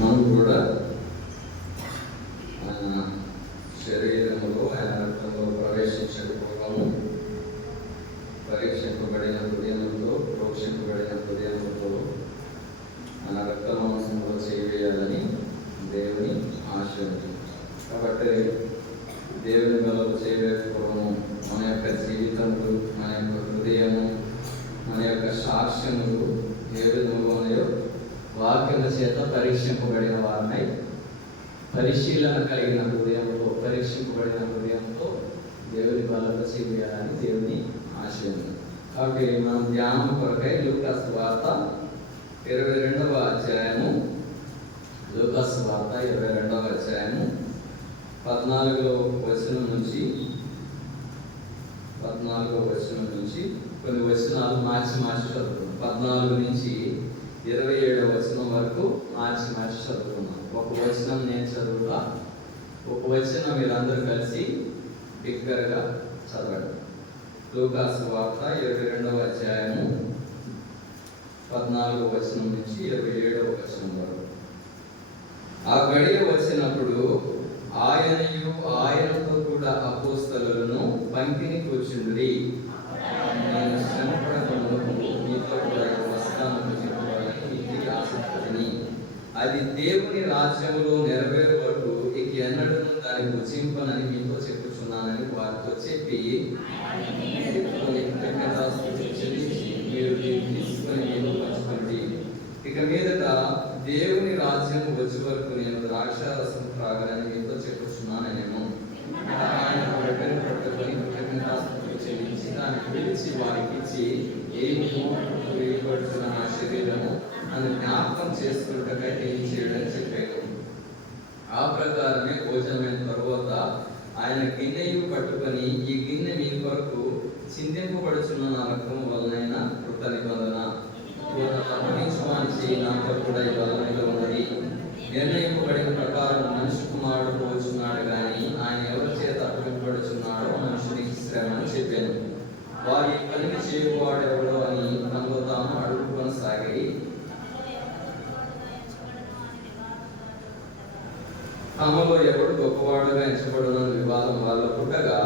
మనం కూడా ఆయన శరీరంలో ఆయన రక్తంలో ప్రవేశించకపోవడము, పరీక్షింపబడిన హృదయంతో ప్రోక్షింపబడిన హృదయంతో ఆయన రక్తమాంసంలో చేయవేయాలని దేవుని ఆశ ఉంది. కాబట్టి దేవుని బలం చేయలేకపోవడము, మన యొక్క జీవితములు, మన యొక్క హృదయము, మన యొక్క సాక్ష్యములు ఏ విధంగా ఉన్నాయో వాక్యముల చేత పరీక్షింపబడిన వారినై, పరిశీలన కలిగిన హృదయంతో, పరీక్షింపబడిన హృదయంతో దేవుని బలత చేయాలని దేవుని ఆశ ఉంది. కాబట్టి మనం ధ్యానం కొరకై లూకా సువార్త 22వ అధ్యాయము, లూకా సువార్త 22వ అధ్యాయము 14వ వచనం నుంచి కొన్ని వచనాలు మార్చి చదువుకున్నాం. 14 నుంచి 27వ వచనం వరకు మార్చి చదువుకున్నాం. ఒక వచనం నేను చదువుతా, ఒక వచనం మీరందరూ కలిసి బిగ్గరగా చదవండి. లూకా సువార్త 22వ అధ్యాయము 14వ వచనం నుంచి 27వ వచనం వరకు. ఆ గడియ వచ్చినప్పుడు ఆయనయు ఆయనతో కూడా అపోస్తలులను పంక్తిని కూర్చుండి, నేను శ్రమపడకుండా మీతో కూడా వస్తానని చెప్పాలని ఇంటికి ఆసక్తిని, అది దేవుని రాజ్యములో నెరవేరు వరకు ఇక ఎన్నడూ దాన్ని భుజింపనని మీతో చెప్పుచున్నానని వారితో చెప్పి, మీరు తీసుకొని నేను పంచుకోండి. ఇక మీదట దేవుని రాజ్యం వచ్చే వరకు నేను ద్రాక్షారసం త్రాగనని మీతో చెప్పుచున్నానేమో. ఆయన పట్టుకొని చెల్లించి దాన్ని పిలిచి వారికి ఇచ్చి, ఏమి వేయబడుతున్న నా శరీరము అని జ్ఞాపకం చేసుకుంటగా ఏం చేయడని చెప్పాను. ఆ ప్రకారమే భోజనమైన తరువాత ఆయన గిన్నెయు పట్టుకొని, ఈ గిన్నె మీ కొరకు చిందింపబడుచున్న నా రక్తము వలనైన కృత నిబంధన, నా కూడా ఈ బలమైన ఉన్నది. నిర్ణయింపబడిన ప్రకారం మనిషి కుమారుడు పోచున్నాడు కానీ ఆయన ఎవరి చేత అప్పగింపబడుచున్నాడో మనుషునికి శ్రమ అని చెప్పాను. వారి పనిని చేయవాడు ఎవడో అని తమలో తాము అడుగుకొనసాగి, తమలో ఎవడు గొప్పవాడుగా ఎంచబడునని వివాదం వాళ్ళ పుట్టగా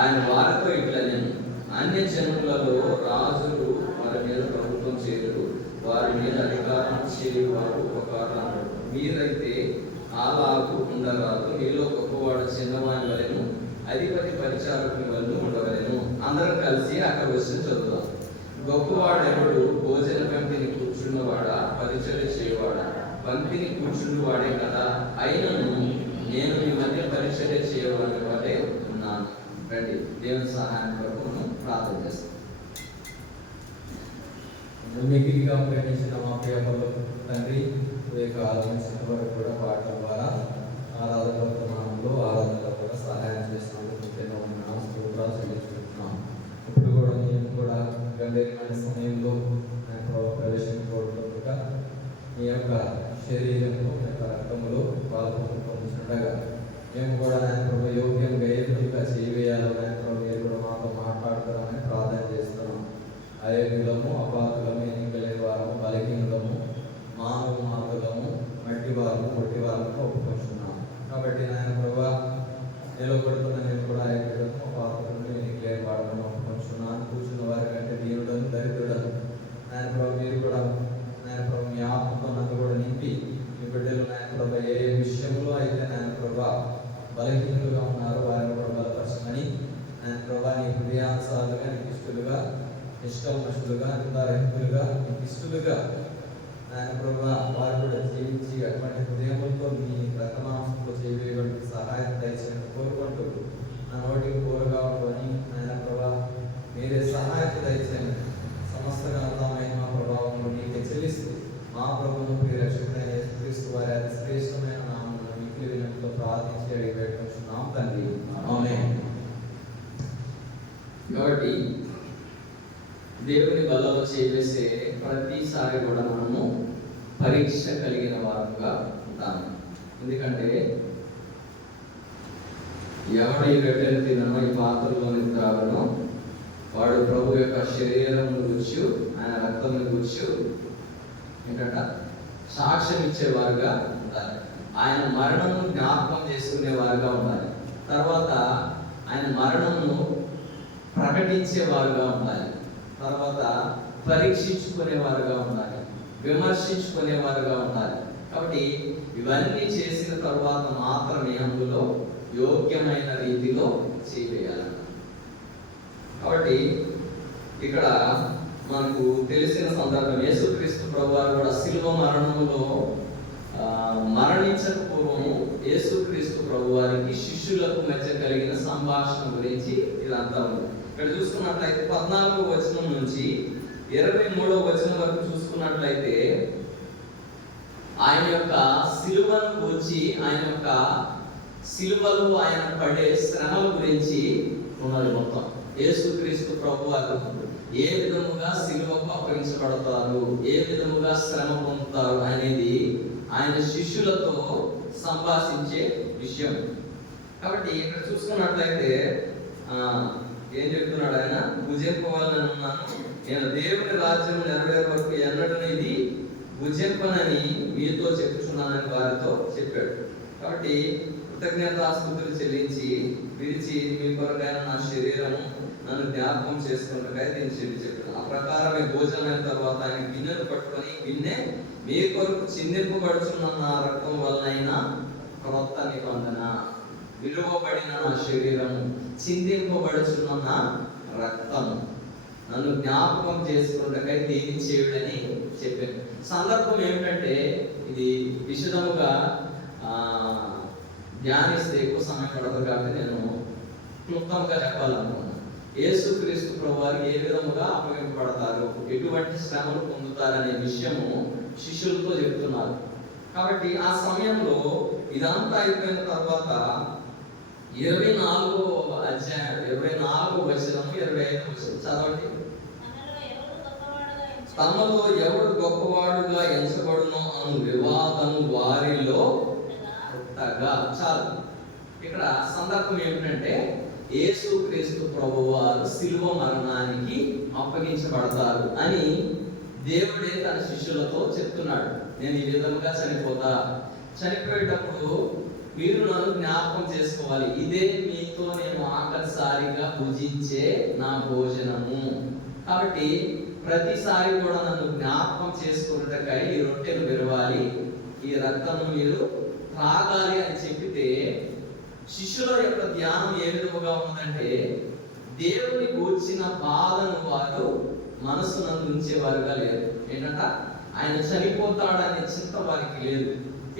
ఆయన వారితో ఇట్లా, నేను అన్య జనులలో రాజులు వారి మీద ప్రభుత్వం చేయరు, వారి మీద అధికారం చేయవారు ఒక కారణం. మీరైతే అలాగూ ఉండరాదు. మీలో గొప్పవాడు చిన్నవాని వలెను, అధిపతి పరిచారకుని వలెను ఉండవలెను. అందరం కలిసి అక్కడ వచ్చి చదువుదాం. గొప్పవాడు ఎవడు? భోజన పంక్తిని కూర్చున్నవాడా, పరిచర్య చేయవాడా? పంక్తిని కూర్చున్నవాడే కదా. అయినను నేను మీ మధ్య పరిచర్య చేయవాడి వలె ఉన్నాను. రండి, దేవుని సహాయం కొరకు మనం ప్రార్థన చేస్తాం. మిగిలిగా ప్రేమించిన మా ప్రియములు తండ్రి, ఆలోచించిన వరకు కూడా పాటల ద్వారా ఆరాధనలో కూడా సహాయం చేసినందుకు స్తోత్రాలు చెల్లించుకుంటున్నాం. ఇప్పుడు కూడా మేము కూడా గంభీరమైన సమయంలో ప్రవేశించబడుతుండగా మీ యొక్క శరీరంలో, మీ యొక్క రక్తంలో పాల్గొని పొందుతుండగా మేము కూడా ఆయన యోగ్యంగా ఏ విధంగా చేయవేయాలో మీరు కూడా మాతో మాట్లాడతారని ప్రార్థన చేస్తున్నాం. అయోగ్యులము, అపాతులము, ఎన్నికలేని వారము, బలహీనులము, మానవ మార్గులము, మట్టి వారము, పొట్టి వారము ఒప్పుకొచ్చున్నాము. కాబట్టి నాయన ప్రభా, నిలబడుతున్న నేను కూడా అయోగ్యులను, అపాతులను, ఎన్నికలేని వారము ఒప్పుకొచ్చున్నాను. కూర్చున్న వారి కంటే దీనుడను, దరిద్రుడను నాయన ప్రభా, మీరు కూడా నాయన ప్రభా మీ ఆత్మతో నన్ను కూడా నింపి, మీ బిడ్డలు నాయన ప్రభా ఏ విషయంలో అయితే నాయన ప్రభా బలహీనులుగా ఉన్నారు వారిని కూడా బలపరచమని నాయన ప్రభా నీ హృదయానుసారులుగా, నీకు ఇష్టలుగా, ఇష్టములుగా, నిందారహితులుగా, నీకు ఇష్టలుగా ఆయన ప్రభా వారు కూడా జీవించి అటువంటి హృదయములతో మీ రక్తమాంసంలో చేయడానికి సహాయం దయచేయని కోరుకుంటూ, నా నోటికి కోరుగా ఉందని ఆయన ప్రభా మీరే సహాయం దయచేయండి. సమస్త ఘనమైన మా ప్రభావంలో నీకే చెల్లిస్తూ మా ప్రభువును ప్రియరక్షకుడైన యేసుక్రీస్తు వారి అతి శ్రేష్టమైన నామమున మిక్కిలి వినయంతో ప్రార్థించి అడిగి పెట్టుకుంటున్నాం తండ్రి, ఆమేన్. కాబట్టి దేవుని బలలో చేసే ప్రతిసారి కూడా మనము పరీక్ష కలిగిన వారుగా ఉంటాము. ఎందుకంటే ఎవడు ఈ రొట్టెలు తినో, ఈ పాత్రలోని త్రాగనో వాడు ప్రభు యొక్క శరీరమును గుర్చు, ఆయన రక్తమును గుర్చు ఏంటట సాక్ష్యం ఇచ్చేవారుగా ఉండాలి. ఆయన మరణము జ్ఞాపకం చేసుకునేవారుగా ఉండాలి. తర్వాత ఆయన మరణమును ప్రకటించేవారుగా ఉండాలి. తర్వాత పరీక్షించుకునేవారుగా ఉండాలి, విమర్శించుకునేవారుగా ఉండాలి. కాబట్టి ఇవన్నీ చేసిన తర్వాత మాత్రమే అందులో యోగ్యమైన రీతిలో చేయాలి. కాబట్టి ఇక్కడ మనకు తెలిసిన సందర్భం, యేసుక్రీస్తు ప్రభువారు కూడా శిలువ మరణంలో మరణించక పూర్వము యేసుక్రీస్తు ప్రభువారికి శిష్యులకు మధ్య కలిగిన సంభాషణ గురించి ఇదంతా ఉంది. ఇక్కడ చూసుకున్నట్లయితే 14వ వచనం నుంచి 23వ వచనం వరకు చూసుకున్నట్లయితే ఆయన యొక్క శిలువను గురించి, ఆయన యొక్క శిలువలో ఆయన పడే శ్రమల గురించి ఉన్నది మొత్తం. యేసుక్రీస్తు ప్రభువారు ఏ విధముగా శిలువకు అప్పగించబడతారు, ఏ విధముగా శ్రమ పొందుతారు అనేది ఆయన శిష్యులతో సంభాషించే విషయం. కాబట్టి ఇక్కడ చూసుకున్నట్లయితే ఏం చెప్తున్నాడు ఆయన? భుజింపవాలని ఉన్నాను, నేను దేవుని రాజ్యం నెరవేరే వరకు ఎన్నడూ ఇది భుజింపనని మీతో చెప్పుచున్నానని వారితో చెప్పాడు. కాబట్టి కృతజ్ఞతాస్తుతులు చెల్లించి విరిచి, మీ కొరకైన నా శరీరము నన్ను జ్ఞాపకం చేసుకున్నట్టుగా దీన్ని చెప్పాడు. ఆ ప్రకారమే భోజనమైన తర్వాత ఆయన గిన్నెను పట్టుకొని, గిన్నె మీ కొరకు చిందింపబడుచున్న నా రక్తం వలనైనా క్రొత్త నిబంధన, విలువబడిన నా శరీరము, చిందింపబడుచున్న నా రక్తము నన్ను జ్ఞాపకం చేసుకున్నట్టుగా దీన్ని చేయుడని చెప్పాను. సందర్భం ఏమిటంటే, ఇది విశదముగా ధ్యానిస్తే ఎక్కువ సమయం పడదు కాబట్టి నేను క్లుప్తంగా చెప్పాలనుకున్నాను. యేసుక్రీస్తు ప్రభువారు ఏ విధముగా అప్పగింపబడతారు, ఎటువంటి శ్రమలు పొందుతారనే విషయము శిష్యులతో చెప్తున్నారు. కాబట్టి ఆ సమయంలో ఇదంతా అయిపోయిన తర్వాత 24వ అధ్యాయం 24వ వచనం 25వ వచనం చదవండి. తమలో ఎవడు గొప్పవాడుగా ఎంచబడునో అను వివాదము వారిలో పుట్టగా. చాలు. ఇక్కడ సందర్భం ఏమిటంటే, యేసుక్రీస్తు ప్రభువారు శిలువ మరణానికి అప్పగించబడతారు అని దేవుడే తన శిష్యులతో చెప్తున్నాడు. నేను ఈ విధంగా చనిపోతా, చనిపోయేటప్పుడు మీరు నన్ను జ్ఞాపకం చేసుకోవాలి, ఇదే మీతో నేను ఆఖరిసారిగా భుజించే నా భోజనము. కాబట్టి ప్రతిసారి కూడా నన్ను జ్ఞాపకం చేసుకున్నట్టుగా ఈ రొట్టెను విరవాలి, ఈ రక్తము మీరు త్రాగాలి అని చెప్పితే శిష్యుల యొక్క ధ్యానం ఏ విధముగా ఉందంటే, దేవుని గూర్చిన బాధను వారు మనసునందు ఉంచేవారుగా లేరు. ఏంటంట, ఆయన చనిపోతాడనే చింత వారికి లేదు,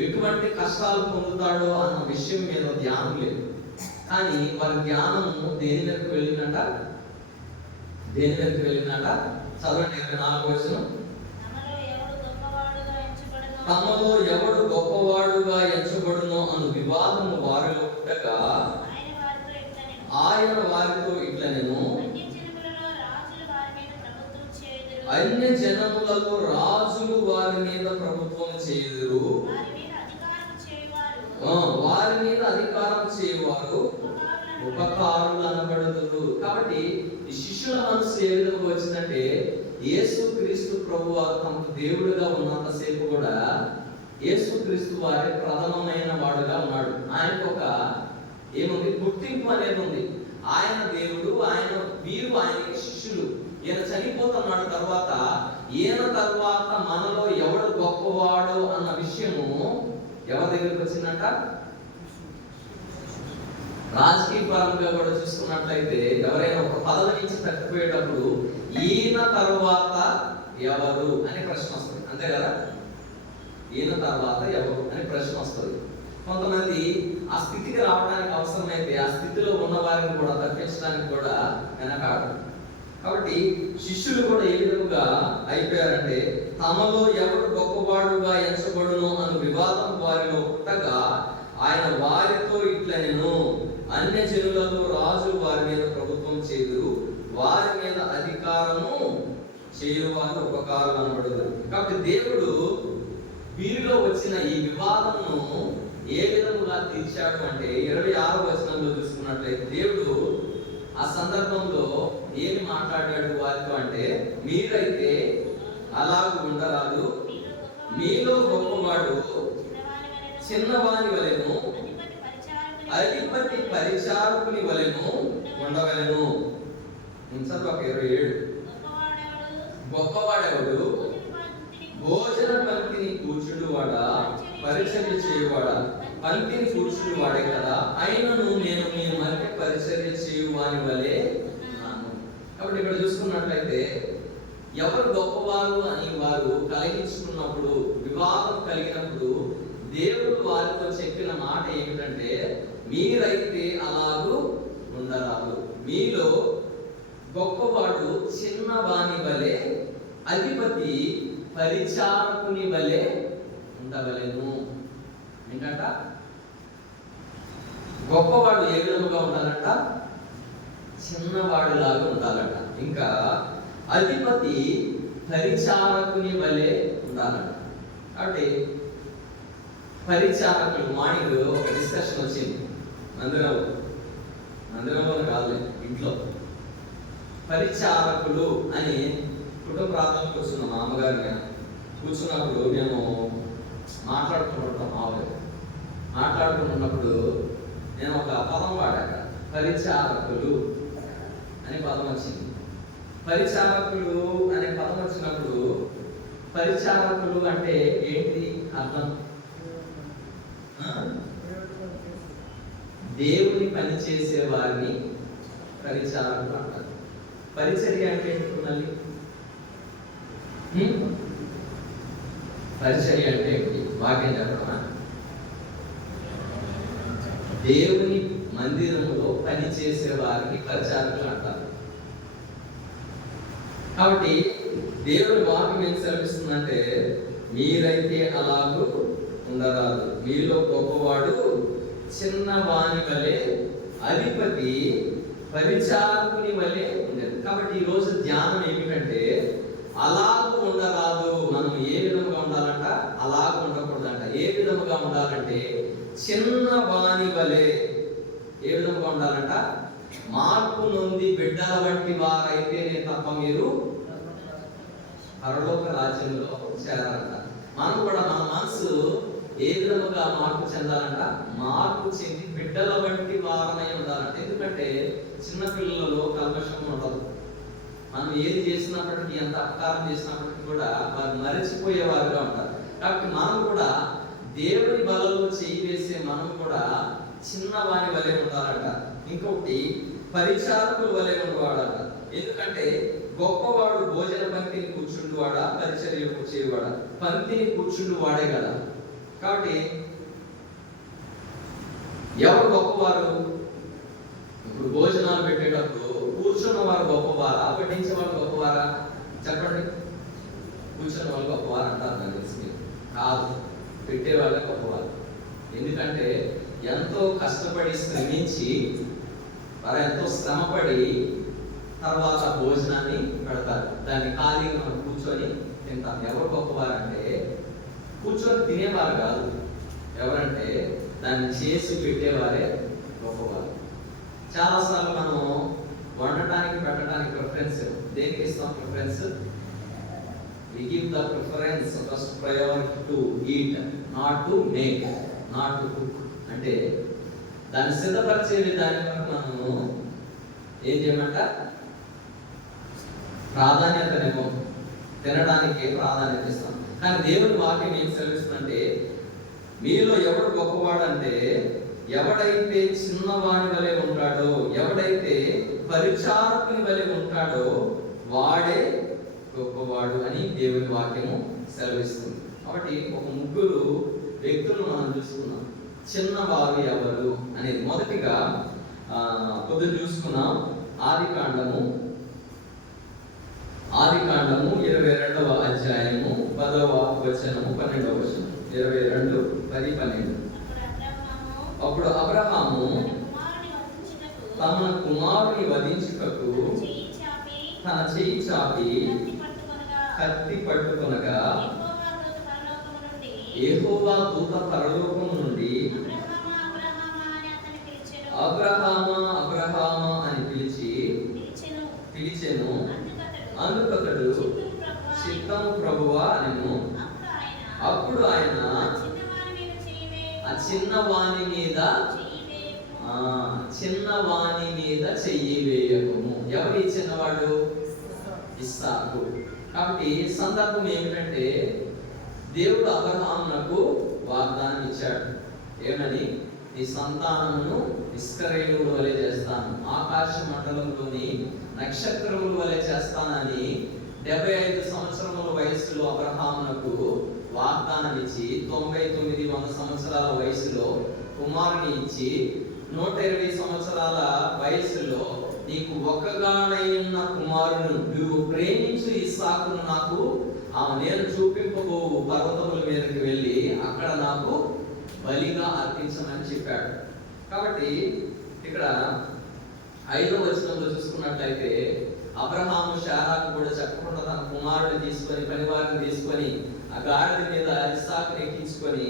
ఎటువంటి కష్టాలు పొందుతాడో అన్న విషయం మీద ధ్యానం లేదు. కానీ వారి ధ్యానము దేని మీదకి వెళ్ళినట? చదవండి 24వ వచనం. తమలో ఎవడు గొప్పవాడుగా ఎంచబడునో అను వివాదము వారిలో ఉండగా ఆయన వారితో ఇట్లనెను, అన్య జనములలో రాజులు వారి మీద ప్రభుత్వం చేయుదురు, వారి మీద అధికారం చేయవారు ఉపకారులు అనబడుదురు. కాబట్టి ఈ శిష్యుల మనసు ఏ విధంగా వచ్చిందంటే, యేసుక్రీస్తు ప్రభువారు తమకు దేవుడుగా ఉన్నంతసేపు కూడా యేసుక్రీస్తు వారి ప్రథమమైన వాడుగా ఉన్నాడు. ఆయనకు ఒక ఏముంది, గుర్తింపు అనేది ఉంది. ఆయన దేవుడు, వీరు ఆయనకి శిష్యులు. ఈయన చనిపోతున్నాడు తర్వాత, ఈయన తర్వాత మనలో ఎవడు గొప్పవాడు అన్న విషయము ఎవరి దగ్గరికి వచ్చిందంట? రాజకీయ పరంగా కూడా చూసుకున్నట్లయితే, ఎవరైనా ఒక పదవి నుంచి తప్పిపోయేటప్పుడు ఈయన తర్వాత ఎవరు అనే ప్రశ్న వస్తుంది, అంతే కదా? ఈయన తర్వాత ఎవరు అని ప్రశ్న వస్తుంది. కొంతమంది ఆ స్థితికి రావడానికి అవసరమైతే ఆ స్థితిలో ఉన్న వారిని కూడా తప్పించడానికి కూడా వెనకాడు. కాబట్టి శిష్యులు కూడా ఏ విధంగా అయిపోయారంటే, తమలో ఎవరు గొప్పవాడుగా ఎంచబడును అను వివాదం వారిలో పుట్టగా ఆయన వారితో ఇట్లనెను, అన్య జనులలో రాజులు వారి మీద ప్రభుత్వం చేయుదురు, వారి మీద అధికారము చేయువారు ఉపకారులు అనబడుదురు. కాబట్టి దేవుడు వీరిలో వచ్చిన ఈ వివాదమును ఏ విధముగా తీర్చాడు అంటే, 26వ వచనంలో చూసుకున్నట్లయితే దేవుడు ఆ సందర్భంలో ఏమి మాట్లాడాడు వారితో అంటే, మీరైతే అలాగూ ఉండరాదు, మీలో గొప్పవాడు చిన్నవాని వలెను అధిపతి పరిచారకుని వలెను ఉండవలెను. చదువు 27. గొప్పవాడెవడు? భోజన పంక్తిని కూర్చుండువాడా, పరిచర్య చేయువాడా? పంక్తిని కూర్చుండువాడే కదా. అయినను నేను మీ మధ్య పరిచర్య చేయువాని వలె ఉన్నాను. కాబట్టి ఇక్కడ చూసుకున్నట్లయితే ఎవరు గొప్పవారు అని వారు కలిగించుకున్నప్పుడు, వివాదం కలిగినప్పుడు దేవుడు వారితో చెప్పిన మాట ఏమిటంటే, మీరైతే అలాగూ ఉండరాదు. మీలో గొప్పవాడు చిన్నవాని వలె, అధిపతి పరిచారకుని వలె ఉండవలెను. ఏంటంట? గొప్పవాడు ఏ విధముగా ఉండాలంట? చిన్నవాడిలాగా ఉండాలంట. ఇంకా అధిపతి పరిచారకుని వలె ఉండాలంట. కాబట్టి పరిచారకులు, మార్నింగ్ ఒక డిస్కషన్ వచ్చింది మందిరంలో కాదు, ఇంట్లో. పరిచారకులు అని కుటుంబ ప్రాంతానికి కూర్చున్నాం. మా అమ్మగారు నేను కూర్చున్నప్పుడు మేము మాట్లాడుకుంటున్నప్పుడు నేను ఒక పదం వాడాక, పరిచారకులు అనే పదం వచ్చింది. పరిచారకులు అనే పదం వచ్చినప్పుడు పరిచారకులు అంటే ఏంటి అర్థం? దేవుని పని చేసే వారిని పరిచారకులు అంటారు. పరిచర్య అంటే ఏంటి? మళ్ళీ పరిచర్య అంటే ఏంటి? వాక్యం చెప్పడమా? దేవుని మందిరంలో పని చేసే వారిని పరిచారకులు అంటారు. కాబట్టి దేవుని వాక్యం ఏం సెలవిస్తుందంటే, మీరైతే అలాగూ ఉండరాదు. మీలో గొప్పవాడు చిన్నవాని వలె, అధిపతి పరిచారకుని వలె ఉండేది. కాబట్టి ఈ రోజు ధ్యానం ఏమిటంటే, అలాగూ ఉండరాదు. మనం ఏ విధముగా ఉండాలంట? అలాగూ ఉండకూడదంట. ఏ విధముగా ఉండాలంటే చిన్నవాని వలె. ఏ విధముగా ఉండాలంట? మార్పు నొంది బిడ్డల వంటి వారైతేనే తప్ప మీరు పరలోక రాజ్యంలో చేరాలంట. మనం కూడా మన మనసు ఏ విధముగా మార్పు చెందాలంట? మార్పు చెంది బిడ్డల వంటి వారమై ఉండాలంట. ఎందుకంటే చిన్నపిల్లలలో కల్మషం ఉండదు. మనం ఏది చేసినప్పటికీ, ఎంత అపకారం చేసినప్పటికీ కూడా వారు మరచిపోయేవారుగా ఉంటారు. కాబట్టి మనం కూడా దేవుని బలలో చేయి వేసే మనం కూడా చిన్నవాని వలె ఉండాలంట. ఇంకొకటి పరిచారకుల వలె ఉండవాడంట. ఎందుకంటే గొప్పవాడు భోజన పంక్తిని కూర్చుండువాడా, పరిచర్య చేయవాడా? పంక్తిని కూర్చుండువాడే కదా. కాబట్టి ఎవరు గొప్పవారు? ఇప్పుడు భోజనాలు పెట్టేటప్పుడు కూర్చున్న వారు గొప్పవారా, వడ్డించేవారు గొప్పవారా? చెప్పండి. కూర్చున్న వాళ్ళు గొప్పవారు అంటారు నాకు తెలిసి. కాదు, పెట్టేవాళ్ళే గొప్పవారు. ఎందుకంటే ఎంతో కష్టపడి శ్రమించి, వారు ఎంతో శ్రమపడి తర్వాత భోజనాన్ని పెడతారు. దాన్ని ఖాళీగా మనం కూర్చొని తింటాం. ఎవరు గొప్పవారంటే కూర్చొని తినేవారు కాదు. ఎవరంటే దాన్ని చేసి పెట్టేవారే గొప్పవారు. చాలాసార్లు మనం వండటానికి, పెట్టడానికి ప్రిఫరెన్స్ దేనికి ఇస్తాం? Preference we give the preference, first priority to eat, not to make, not to cook. అంటే దాన్ని సిద్ధపరిచే విధానం వరకు మనము ఏం చేయమంట? ప్రాధాన్యతనివ్వం. తినడానికి ప్రాధాన్యత ఇస్తాం. కానీ దేవుని వాక్యం ఏం సెలవిస్తుందంటే, మీలో ఎవడు గొప్పవాడంటే ఎవడైతే చిన్నవాని వలె ఉంటాడో, ఎవడైతే పరిచారకుని వలె ఉంటాడో వాడే గొప్పవాడు అని దేవుని వాక్యము సెలవిస్తుంది. కాబట్టి ఒక ముగ్గురు వ్యక్తులను మనం చూసుకున్నాం. చిన్నవారు ఎవరు అనేది మొదటిగా పొద్దున చూసుకున్నాం. ఆదికాండము 22వ అధ్యాయము 10వ వచనము 12వ వచనం. 22, 10, 12. అప్పుడు అబ్రహాము తన కుమారుని వధించుటకు తన చెయ్యి చాపి కత్తి పట్టుకొనగా యెహోవా దూత పరలోకము నుండి అబ్రహామా అబ్రహామా అని పిలిచెను. అందుకతడు చిత్తము ప్రభువా అనెను. అప్పుడు ఆయన ఆ చిన్నవాని మీద చెయ్యి వేయకము. ఎవరు ఈ చిన్నవాడు? ఇస్సాకు. కాబట్టి సందర్భం ఏమిటంటే దేవుడు అబ్రహామునకు వాగ్దానం ఇచ్చాడు. ఏమని? నీ సంతానమును ఇశ్రాయేలు వలె చేస్తాను, ఆకాశ మండలంలోని నక్షత్రముల వలె చేస్తానని 75 సంవత్సరముల వయసులో అబ్రహామునకు వాగ్దానం ఇచ్చి 99 సంవత్సరాల వయసులో కుమారుని ఇచ్చి 120 సంవత్సరాల వయసులో నీకు ఒక్కగానైన కుమారుని నువ్వు ప్రేమించు ఇస్సాకును నాకు నేను చూపింపబో పర్వతముల మీదకి వెళ్ళి అక్కడ నాకు బలిగా అర్పించమని చెప్పాడు. కాబట్టి ఇక్కడ 5వ వచనంలో చూసుకున్నట్లయితే అబ్రహాము శారాకు కూడా చెప్పకుండా తన కుమారుడిని తీసుకొని, పనివారిని తీసుకొని ఆ గాడిద మీద ఇస్సాకుని ఎక్కించుకొని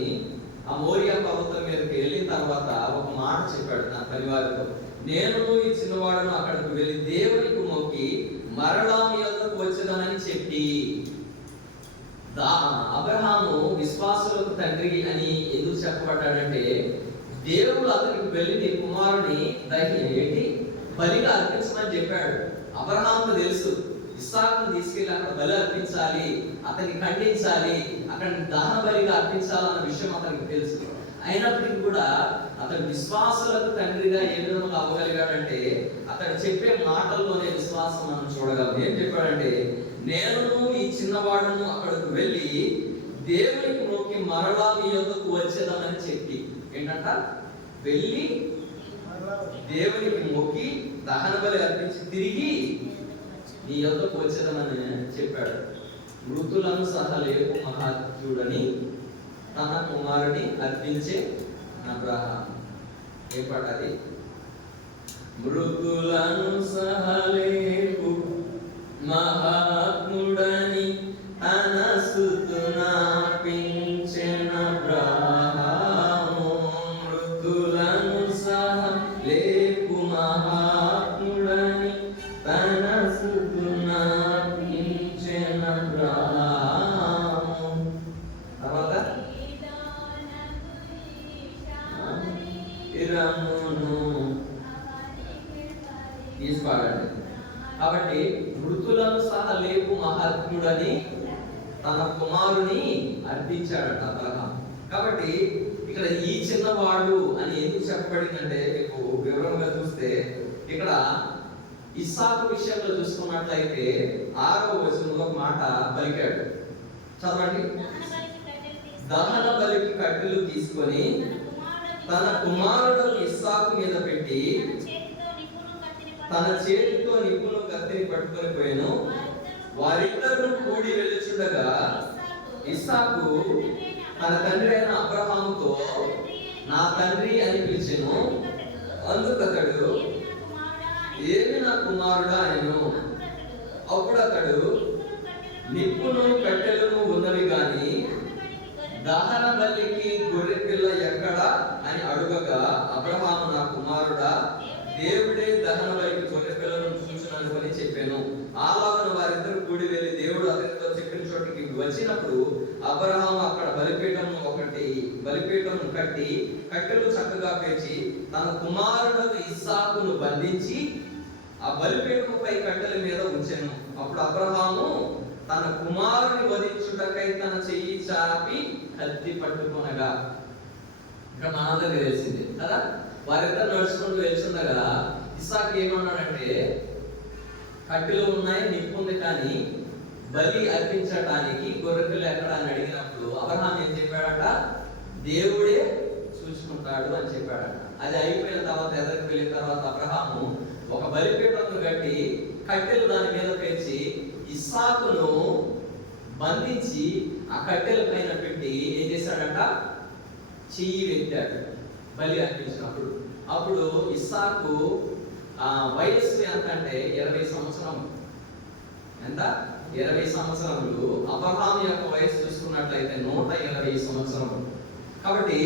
ఆ మోరియా పర్వతం మీదకి వెళ్ళిన తర్వాత ఒక మాట చెప్పాడు తన పనివారితో, నేను ఈ చిన్నవాడును అక్కడికి వెళ్ళి దేవునికి మొక్కి మరలా మీ వద్దకు వచ్చేదనని చెప్పి. అబ్రహాము విశ్వాసులకు తండ్రి అని ఎందుకు చెప్పబడ్డాడంటే దేవుడు అతనికి వెళ్ళి నీ కుమారుని బలిగా అర్పించమని చెప్పాడు. అబ్రహాముకు తెలుసు ఇస్సాకును తీసుకెళ్ళి అక్కడ బలి అర్పించాలి, అతన్ని ఖండించాలి, అక్కడ దహన బలిగా అర్పించాలన్న విషయం అతనికి తెలుసు. అయినప్పటికీ కూడా అతడు విశ్వాసులకు తండ్రిగా ఏ విధంగా అవ్వగలిగాడంటే అతడు చెప్పే మాటల్లోనే విశ్వాసం మనం చూడగలం. ఏం చెప్పాడంటే, నేను ఈ చిన్నవాడును అక్కడికి వెళ్ళి దేవునికి మొక్కి మరలా మీ యొద్దకు వచ్చేదామని చెప్పి. ఏంటంట? వెళ్ళి దేవునికి మొక్కి దహన బలి అర్పించి తిరిగి నీ యొద్దకు వచ్చేదామని చెప్పాడు. మృతులను సహా లేపు మహాత్ముడని తన కుమారుని అర్పించే అబ్రహాము. ఏ పాట అది? మృతులను సహా లేపు మహాత్ముడని తన స్తుతునార్పించెన అబ్రహాము. మృతులను సహా లేపు మహాత్ముడని తన స్తుతునార్పించెన అబ్రహాము. తర్వాత తీసుకోవాలండి. కాబట్టి మృతులను సహా లేపు మహాత్ముడని తన కుమారుని అర్పించాడట అబ్రహాము. కాబట్టి ఇక్కడ ఈ చిన్నవాడు అని ఎందుకు చెప్పబడిందంటే మీకు వివరంగా చూస్తే ఇక్కడ ఇస్సాకు విషయంలో చూసుకున్నట్లయితే 6వ వచనంలో ఒక మాట పలికాడు. చదవండి. దహన బలికి కట్టెలు తీసుకొని తన కుమారుడు ఇస్సాకు మీద పెట్టి తన చేతితో నిప్పును కత్తిని పట్టుకొని పోయాను. వారిద్దరూ కూడి వెళ్ళుచుండగా ఇస్సాకు తన తండ్రి అయిన అబ్రహాముతో నా తండ్రి అని పిలిచెను. అందుకతడు ఏమి నా కుమారుడా అనెను. అప్పుడు అతడు నిప్పును కట్టెలను ఉన్నవి గాని దహన బలికి గొర్రె పిల్ల ఎక్కడ అని అడుగగా అబ్రహాము నా కుమారుడా దేవుడే దహన బలికి గొర్రె పిల్లను చూచుననుకొని చెప్పాను. ఆలాగున వారిద్దరు కూడి వెళ్ళి దేవుడు అతనితో చెప్పిన చోటికి వచ్చినప్పుడు అబ్రహాము అక్కడ బలిపీఠం కట్టి కట్టెలు చక్కగా పేర్చి తన కుమారుడు ఇస్సాకును బంధించి ఆ బలిపీఠముపై కట్టెల మీద ఉంచెను. అప్పుడు అబ్రహాము తన కుమారుని వధించుటకై తన చెయ్యి చాపి కత్తి పట్టుకొనగా. ఇక్కడ మన దగ్గర తెలిసింది కదా, వారిద్దరు నడుచుకుంటూ వెళ్తుండగా ఇస్సాకు ఏమన్నాడంటే, కట్టెలు ఉన్నాయి, నిప్పు ఉంది, కానీ బలి అర్పించడానికి గొర్రెపిల్ల ఎక్కడ అని అడిగినప్పుడు అబ్రహాము ఏం చెప్పాడట? దేవుడే చూసుకుంటాడు అని చెప్పాడట. అది అయిపోయిన తర్వాత ఎదరికి వెళ్ళిన తర్వాత అబ్రహాము ఒక బలిపీఠంను కట్టి కట్టెలు దాని మీద పేర్చి ఇస్సాకును బంధించి ఆ కట్టెల పైన పెట్టి ఏం చేశాడట? చెయ్యి వెత్తాడు బలి అర్పించినప్పుడు. అప్పుడు ఇస్సాకు వయస్సు ఎంత అంటే 20 సంవత్సరములు. ఎంత? 20 సంవత్సరములు. అబ్రహాము యొక్క వయసు చూసుకున్నట్లయితే 120 సంవత్సరములు. కాబట్టి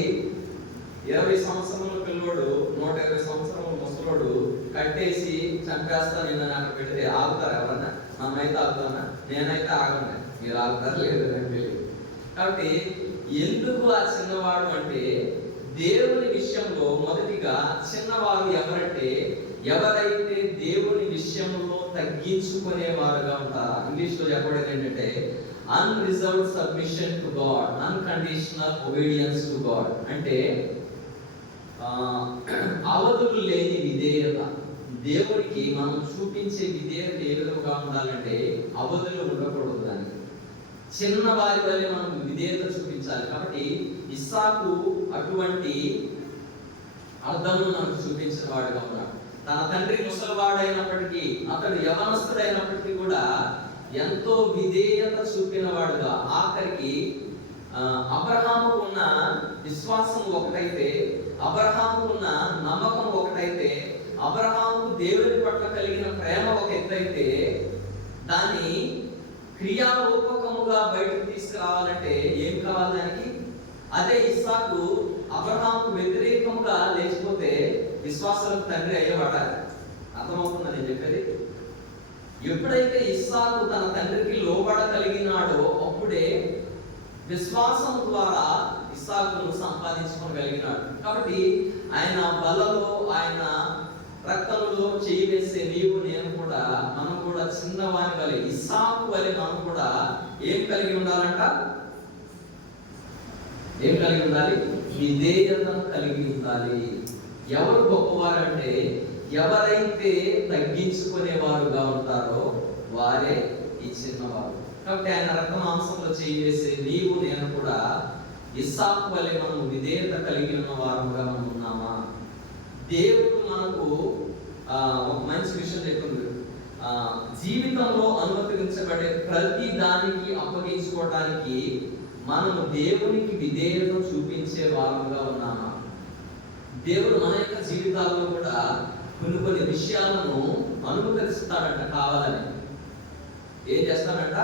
20 సంవత్సరముల పిల్లోడు 120 సంవత్సరముల ముసలోడు కట్టేసి చంపేస్తా నిన్న అక్కడ పెడితే ఆగుతారు ఎవరన్నా? మనమైతే ఆగుతానా? నేనైతే ఆగను. మీరు ఆగుతారు లేదు నాకు తెలియదు. కాబట్టి ఎందుకు ఆ చిన్నవాడు అంటే దేవుని విషయంలో మొదటిగా చిన్నవారు ఎవరంటే ఎవరైతే దేవుని విషయంలో తగ్గించుకునేవారుగా ఉంటారు. ఇంగ్లీష్లో చెప్పబడేది ఏంటంటే unreserved submission to God, unconditional obedience to God. అంటే అవధులు లేని విధేయత. దేవుడికి మనం చూపించే విధేయత ఏ విధంగా ఉండాలంటే అవధులు ఉండకూడదు. దానికి చిన్నవారి వల్ల మనం విధేయత చూపించాలి. కాబట్టి ఇస్సాకు అటువంటి అర్థంలో మనకు చూపించిన వాడుగా ఉన్నాడు. తన తండ్రి ముసలివాడైనప్పటికీ, అతడు యవనస్తుడైనప్పటికీ కూడా ఎంతో విధేయత చూపిన వాడుగా, ఆఖరికి అబ్రహాముకు ఉన్న విశ్వాసం ఒకటైతే, అబ్రహాముకు ఉన్న నమ్మకం ఒకటైతే, అబ్రహాముకు దేవుని పట్ల కలిగిన ప్రేమ ఒక ఎత్తైతే, దాన్ని క్రియారూపకముగా బయటకు తీసుకురావాలంటే ఏం కావాలి దానికి? అదే ఇస్సాకు అబ్రహాముకు వ్యతిరేకముగా లేచిపోతే విశ్వాసాలకు తండ్రి అయ్యేవాడా? అర్థమవుతుందని నేను చెప్పేది. ఎప్పుడైతే ఇస్సాకు తన తండ్రికి లోబడగలిగినాడో అప్పుడే విశ్వాసం ద్వారా ఇస్సాకును సంపాదించుకోగలిగినాడు. కాబట్టి ఆయన బలలో, ఆయన రక్తంలో చేయి వేసే నీవు నేను కూడా, మనం కూడా చిన్నవాని వలె, ఇస్సాకు వలె మనం కూడా ఏం కలిగి ఉండాలంట? ఏం కలిగి ఉండాలి? విధేయతను కలిగి ఉండాలి. ఎవరు గొప్పవారు అంటే ఎవరైతే తగ్గించుకునేవారుగా ఉంటారో వారే ఈ చిన్నవారు. కాబట్టి ఆయన రక్త మాంసంలో చేయి వేసే నీవు నేను కూడా ఇస్సాకు వలె మనం విధేయత కలిగిన వారుగా మనం ఉన్నామా? దేవుడు మనకు ఒక మంచి విషయం చెప్తుంది. జీవితంలో అనుమతించబడే ప్రతి దానికి అప్పగించుకోవడానికి మనము దేవునికి విధేయత చూపించే వారుగా ఉన్నామా? దేవుడు మన యొక్క జీవితాల్లో కూడా కొన్ని విషయాలను అనుమతిస్తాడంట కావాలని. ఏం చేస్తాడంట?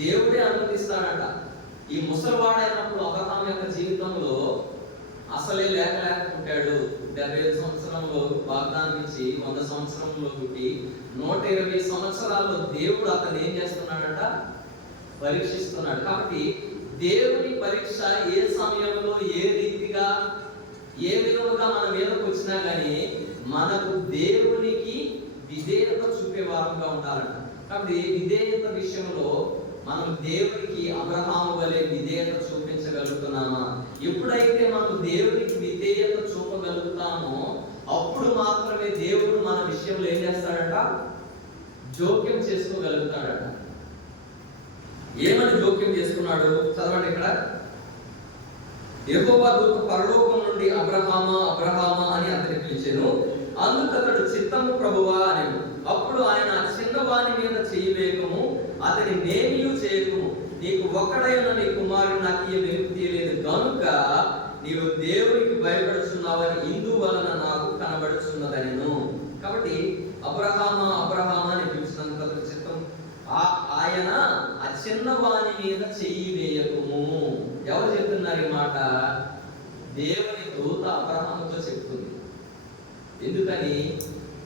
దేవుడే అనుమతిస్తాడంట. ఈ ముసలివాడైనప్పుడు అబ్రహాం యొక్క జీవితంలో అసలే లేక పుట్టాడు. 75 సంవత్సరంలో వాగ్దానం ఇచ్చి 100 సంవత్సరంలో పుట్టి 120 సంవత్సరాల్లో దేవుడు అతను ఏం చేస్తున్నాడంట? పరీక్షిస్తున్నాడు. కాబట్టి దేవుని పరీక్ష ఏ సమయంలో, ఏ రీతిగా, ఏ విధముగా మన మీదకు వచ్చినా కానీ మనకు దేవునికి విధేయత చూపే వారంగా ఉండాలంట. కాబట్టి విధేయత విషయంలో మనం దేవునికి అబ్రహాము వలె విధేయత చూపించగలుగుతున్నామా? ఎప్పుడైతే మనం దేవునికి విధేయత చూపగలుగుతామో అప్పుడు మాత్రమే దేవుడు మన విషయంలో ఏం చేస్తాడంట? జోక్యం చేసుకోగలుగుతాడట. ఏమని జోక్యం చేసుకున్నాడు? చదవండి ఇక్కడ. యెహోవా దూత పరలోకం నుండి అబ్రహామా అబ్రహామా అని అతన్ని పిలిచెను. అందుకు అతడు చిత్తము ప్రభువా అని. అప్పుడు ఆయన చిన్నవాని మీద చెయ్యి వేయకము, అతని నేమియు చేయకము, నీకు ఒక్కడైన నీ కుమారుడు నాకు తీయలేదు కనుక నీవు దేవునికి భయపడుచున్నావని ఇందువలన నాకు కనబడుచున్నదనిను. కాబట్టి అబ్రహామా అబ్రహామా అని పిలిచినందుకు అతడు చిత్తం ఆయన ఆ చిన్నవాని మీద చెయ్యి వేయకము. ఎవరు చెప్తున్నారు ఈ మాట? దేవుని దూత అబ్రహాముతో చెప్తుంది. ఎందుకని?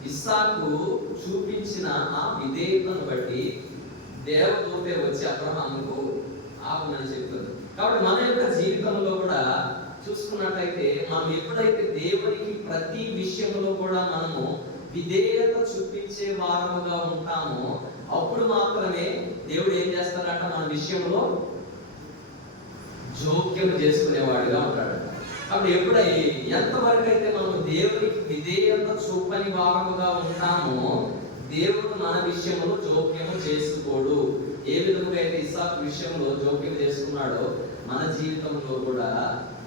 ఇస్సాకు చూపించిన ఆ విధేయతను బట్టి దేవదూతే వచ్చి అబ్రహాముకు ఆపమని చెప్తుంది. కాబట్టి మన యొక్క జీవితంలో కూడా చూసుకున్నట్లయితే మనం ఎప్పుడైతే దేవునికి ప్రతి విషయంలో కూడా మనము విధేయత చూపించే వారముగా ఉంటామో అప్పుడు మాత్రమే దేవుడు ఏం చేస్తాడంట? మన విషయంలో జోక్యం చేసుకునేవాడిగా ఉంటాడు. కాబట్టి ఎంతవరకు అయితే మనం దేవునికి విధేయత చూపని వారముగా ఉంటామో దేవుడు మన విషయంలో జోక్యము చేసుకోడు. ఏ విధంగా అయితే ఇస్సాకు విషయంలో జోక్యం చేసుకున్నాడో మన జీవితంలో కూడా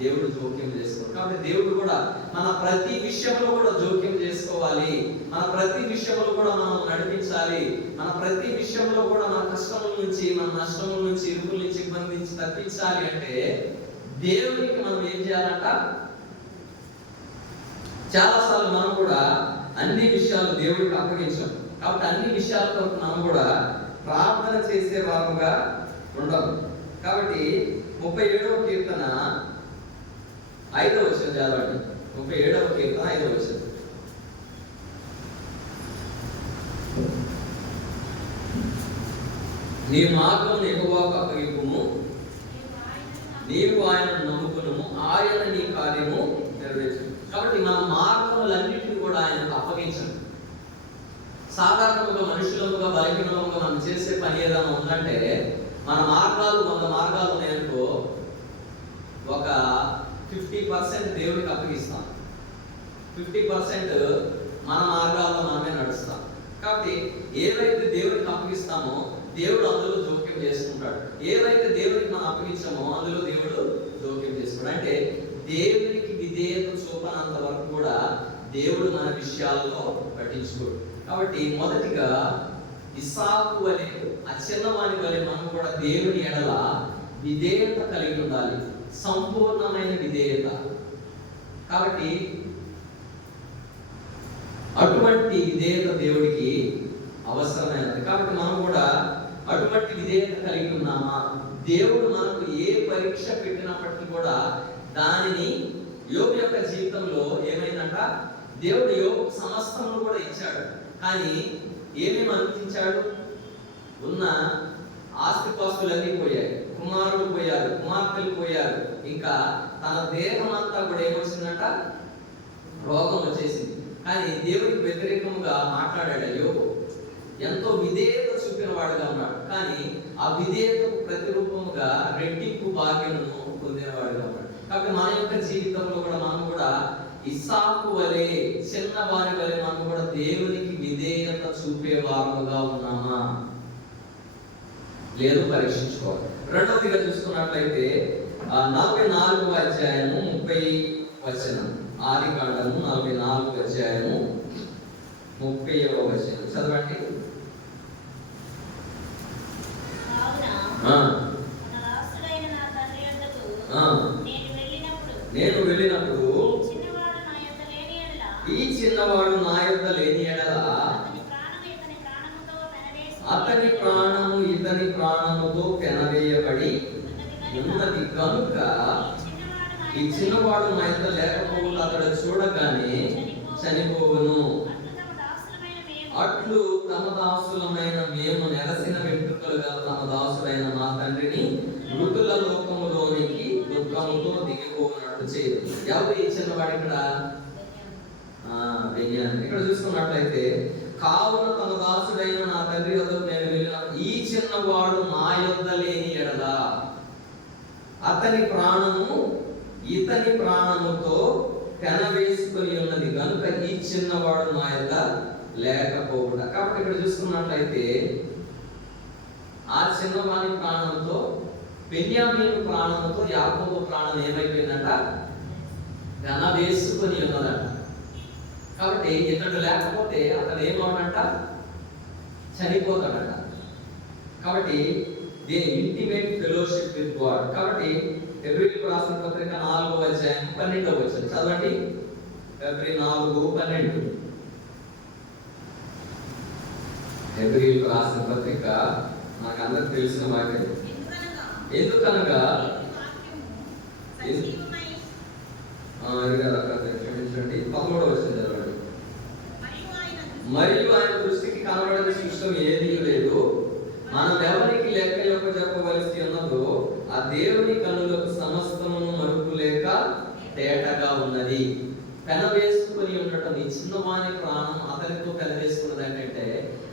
దేవుడు జోక్యం చేసుకోడు. కాబట్టి దేవుడు కూడా మన ప్రతి విషయంలో కూడా జోక్యం చేసుకోవాలి. మన ప్రతి విషయంలో కూడా మనం నడిపించాలి. మన ప్రతి విషయంలో కూడా మన కష్టముల నుంచి, మన నష్టముల నుంచి, ఇరుకుల నుంచి, ఇబ్బంది నుంచి తప్పించాలి అంటే దేవునికి మనం ఏం చేయాలంట? చాలాసార్లు మనం కూడా అన్ని విషయాలు దేవుడికి అప్పగించాం. కాబట్టి అన్ని విషయాల కొరకు మనం కూడా ప్రార్థన చేసే వారుగా ఉండవు. కాబట్టి 37వ కీర్తన 5వ వచనం చదవండి. 37వ కీర్తన 5వ వచనం. నీ మార్గమును యెహోవాకు అప్పగింపుము, నీవు ఆయన నమ్ముకును, ఆయన నీ కార్యము నెరవేర్చు. కాబట్టి మన మార్గములన్నింటినీ కూడా ఆయనకు అప్పగించండి. సాధారణంగా మనుషులముగా బలహీనముగా మనం చేసే పని ఏదైనా ఉందంటే, మన మార్గాలు 100 మార్గాలు ఉన్నాయనుకో, ఒక 50% దేవుడికి అప్పగిస్తాం, 50% మన మార్గాల్లో మనమే నడుస్తాం. కాబట్టి ఏవైతే దేవుడికి అప్పగిస్తామో దేవుడు అందులో జోక్యం చేసుకుంటాడు, ఏవైతే దేవుడికి మనం అప్పగించామో అందులో దేవుడు జోక్యం చేసుకుంటాడు. అంటే దేవునికి విధేయత చూపనంత వరకు కూడా దేవుడు మన విషయాల్లో పట్టించుకోడు. కాబట్టి మొదటిగా ఇస్సాకు వలె, ఆ చిన్నవాని వలె మనం కూడా దేవుని ఎడల విధేయత కలిగి ఉండాలి, సంపూర్ణమైన విధేయత. కాబట్టి అటువంటి విధేయత దేవుడికి అవసరమైనది. కాబట్టి మనం కూడా అటువంటి విధేయత కలిగి ఉన్నామా? దేవుడు మనకు ఏ పరీక్ష పెట్టినప్పటికీ కూడా దానిని యోబు యొక్క జీవితంలో ఏమైందంట, దేవుడు యోబు సమస్తమును కూడా ఇచ్చాడు, కానీ ఏమేమి అనుమతించాడు? ఉన్న ఆస్తిపాస్తులన్నీ పోయాయి, కుమారులు పోయారు, కుమార్తెలు పోయారు, ఇంకా తన దేహం అంతా కూడా ఏమొచ్చిందంట, రోగం వచ్చేసింది. కానీ దేవుడికి వ్యతిరేకంగా మాట్లాడాడు యోబు, ఎంతో విధేయత చూపిన వాడుగా ఉన్నాడు, కానీ ఆ విధేయతకు ప్రతిరూపముగా రెట్టింపు భాగ్యమును పొందినవాడుగా ఉన్నాడు. కాబట్టి మన యొక్క జీవితంలో కూడా మనం కూడా ఇస్సాకు వలె, చిన్నవారి వలె మనం కూడా దేవునికి విధేయత చూపేవారుగా ఉన్నామా లేదు పరీక్షించుకోవాలి. రెండవదిగా చూసుకున్నట్లయితే 44వ అధ్యాయము 30వ వచనం, ఆదికాండము 44వ అధ్యాయము 30వ వచనం చదవండి. నేను వెళ్ళినప్పుడు ఈ చిన్నవాడు నా యొద్ద లేని ఎడల అతని ప్రాణము ఇతని ప్రాణముతో పెనవేయబడి ఉన్నది కనుక ఈ చిన్నవాడు నా యొద్ద లేకపోతే అతడు చూడగానే చనిపోవును. అట్లు తమ దాసులమైన మేము నెలసిన వెంట్రుకలుగా తమ దాసులైన మా తండ్రిని మృతుల లోకములోనికి దుఃఖముతో దిగిపోనట్టు చేయదు. ఎవరు ఈ చిన్నవాడు? ఇక్కడ బెన్యామీను. ఇక్కడ చూసుకున్నట్లయితే, కావున తమ దాసుడైన నా తండ్రి వద్దకు నేను వెళ్ళిన ఈ చిన్నవాడు నా యొద్ద లేని ఎడల అతని ప్రాణము ఇతని ప్రాణముతో పెనవేసుకొని ఉన్నది కనుక ఈ చిన్నవాడు నా యొద్ద లేకపోవుట. కాబట్టి ఇక్కడ చూసుకున్నట్లయితే ఆ చిన్నవాని ప్రాణంతో బెన్యామీను ప్రాణంతో యాకోబు ప్రాణం ఏమైపోయిందంట, పెనవేసుకొని ఉన్నదంట. కాబట్టి ఇతడు లేకపోతే అతడు ఏమవునంట, చనిపోతాడట. కాబట్టి they intimate fellowship with God. కాబట్టి హెబ్రీయులకు రాసిన పత్రిక 4వ అధ్యాయం 12వ వచనం చదవండి. హెబ్రీ 4:12. హెబ్రీయులకు రాసిన పత్రిక నాకు అందరికి తెలిసిన వాక్యం. ఎందుకనగా క్షమించండి, 13వ వచనం చదవండి. మరియు ఆయన దృష్టికి కనబడని సృష్టం ఏదీ లేదు, మనం ఎవరికి లెక్క యొక్క చెప్పవలసి ఉన్నదో ఆ దేవుని కనులకు సమస్తమును మరుపు లేక తేటగా ఉన్నది. పెనవేసుకుని ఉండటం, ఈ చిన్నవాని ప్రాణం అతనితో పెనవేసుకున్నది అంటే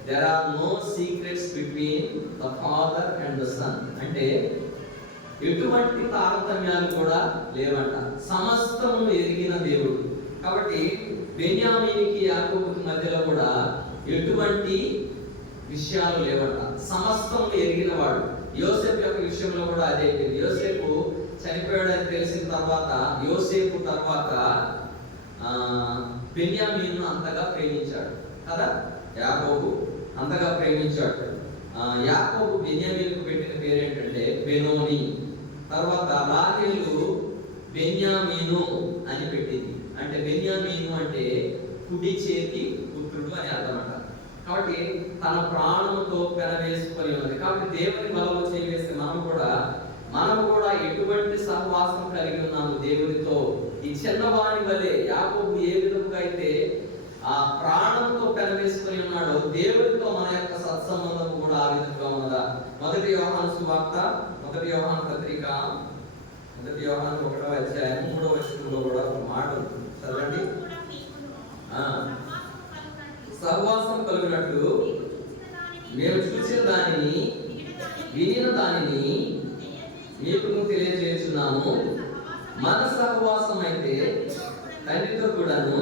there are no secrets between the father and the son. అంటే ఎటువంటి తారతమ్యాలు కూడా లేవంట, సమస్తము ఎరిగిన దేవుడు. కాబట్టి బెన్యామీనికి యాకోబుకి మధ్యలో కూడా ఎటువంటి విషయాలు లేవంట, సమస్తము ఎరిగిన వాడు. యోసేపు యొక్క విషయంలో కూడా అదే. యోసేపు చనిపోయాడని తెలిసిన తర్వాత యోసేపు తర్వాత బెన్యామీను అంతగా ప్రేమించాడు కదా, యాకోబు అంతగా ప్రేమించాడు. యాకోబు బెన్యామీనుకు పెట్టిన పేరు ఏంటంటే బెనోని. తర్వాత రాహేలు బెన్యామీను అని పెట్టింది. అంటే బెన్యామీను అంటే కుడి చేతి పుత్రుడు అని అర్థం అంట. కాబట్టి తన ప్రాణముతో పెనవేసుకొని ఉన్నది. కాబట్టి దేవుని బలము చేయవేస్తే మనం కూడా ఎటువంటి సహవాసం కలిగి ఉన్నాము దేవునితో. ఈ చిన్నవాని వలె యాకోబు ఏ విధంగా అయితే ఆ ప్రాణంతో పెనవేసుకొని ఉన్నాడో దేవుడితో మన యొక్క సత్సంబంధం కూడా ఆ విధంగా ఉన్నదా? 1 యోహాను సువార్త 1 యోహాను పత్రిక మొదటి యోహాను 1వ అధ్యాయం 3వ వచనంలో కూడా ఒక మాట ఉంది. చదవండి. సహవాసం కలుగునట్లు మేము చూసిన దానిని వినిన దానిని మీకు తెలియజేస్తున్నాము. మన సహవాసం అయితే తండ్రితో కూడాను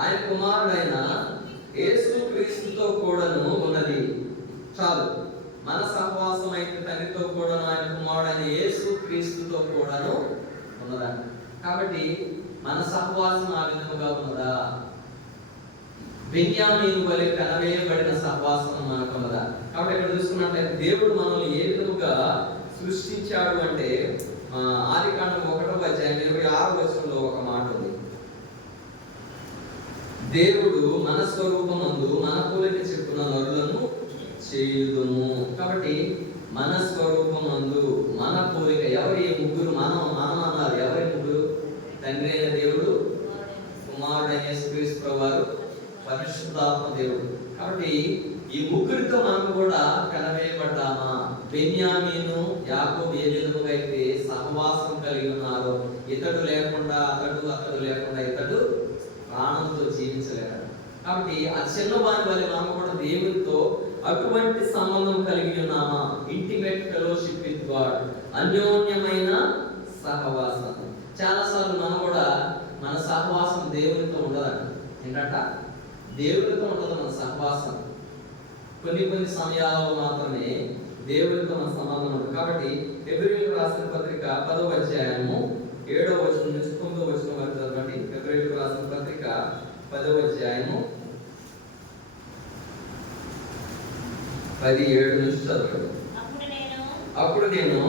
ఆయన కుమారుడైన యేసు క్రీస్తుతో కూడాను ఉన్నది. చాలు. మన సహవాసం అయితే తండ్రితో కూడాను ఆయన కుమారుడైన యేసు క్రీస్తుతో కూడాను ఉన్నదంట. కాబట్టి మన సహవాసం ఆ విధముగా ఉన్నదా? బెన్యామీను వలె కనవేయబడిన సహవాసం మనకున్నదా? కాబట్టి ఇక్కడ చూసుకున్నట్లయితే దేవుడు మనల్ని ఏ విధముగా సృష్టించాడు అంటే ఆదికాండం 1వ అధ్యాయం 26వ వచనంలో ఒక మాట ఉంది. దేవుడు మన స్వరూపమందు మన పోలిక చెప్పున నరులను చేయుదుము. కాబట్టి మన స్వరూపమందు మన పోలిక ఎవరి ముగ్గురు? మనం అన్నారు. ఎవరి ముగ్గురు? తండ్రి అయిన దేవుడు, కుమారుడైన యేసుక్రీస్తు ప్రభువారు, పరిశుద్ధాత్మ దేవుడు. కాబట్టి ఈ ముగ్గురితో మనం కూడా కనవేయబడ్డామా? బెన్యామీను యాకోబు ఏ విధముగా అయితే సహవాసం కలిగి ఉన్నారో, ఇతడు లేకుండా అతడు లేకుండా ఇతడు ప్రాణంతో జీవించలేడు. కాబట్టి ఆ చిన్నవాని వల్ల మనం కూడా దేవునితో అటువంటి సంబంధం కలిగి ఉన్నామా? ఇంటిమేట్ ఫెలోషిప్ విత్ గాడ్, అన్యోన్యమైన సహవాసం. చాలాసార్లు మనం కూడా మన సహవాసం దేవునితో ఉండదంట. ఏంటంట? దేవునితో ఉండదు మన సహవాసం. కొన్ని సమయాల్లో మాత్రమే దేవునితో మన సంబంధం ఉంటుంది. కాబట్టి హెబ్రీయులకు రాసిన పత్రిక 10వ అధ్యాయము 7వ వచనం నుంచి 9వ వచనం వరకు చదవండి. హెబ్రీయులకు రాసిన పత్రిక 10వ అధ్యాయము 17 నుంచి చదవండి. అప్పుడు నేను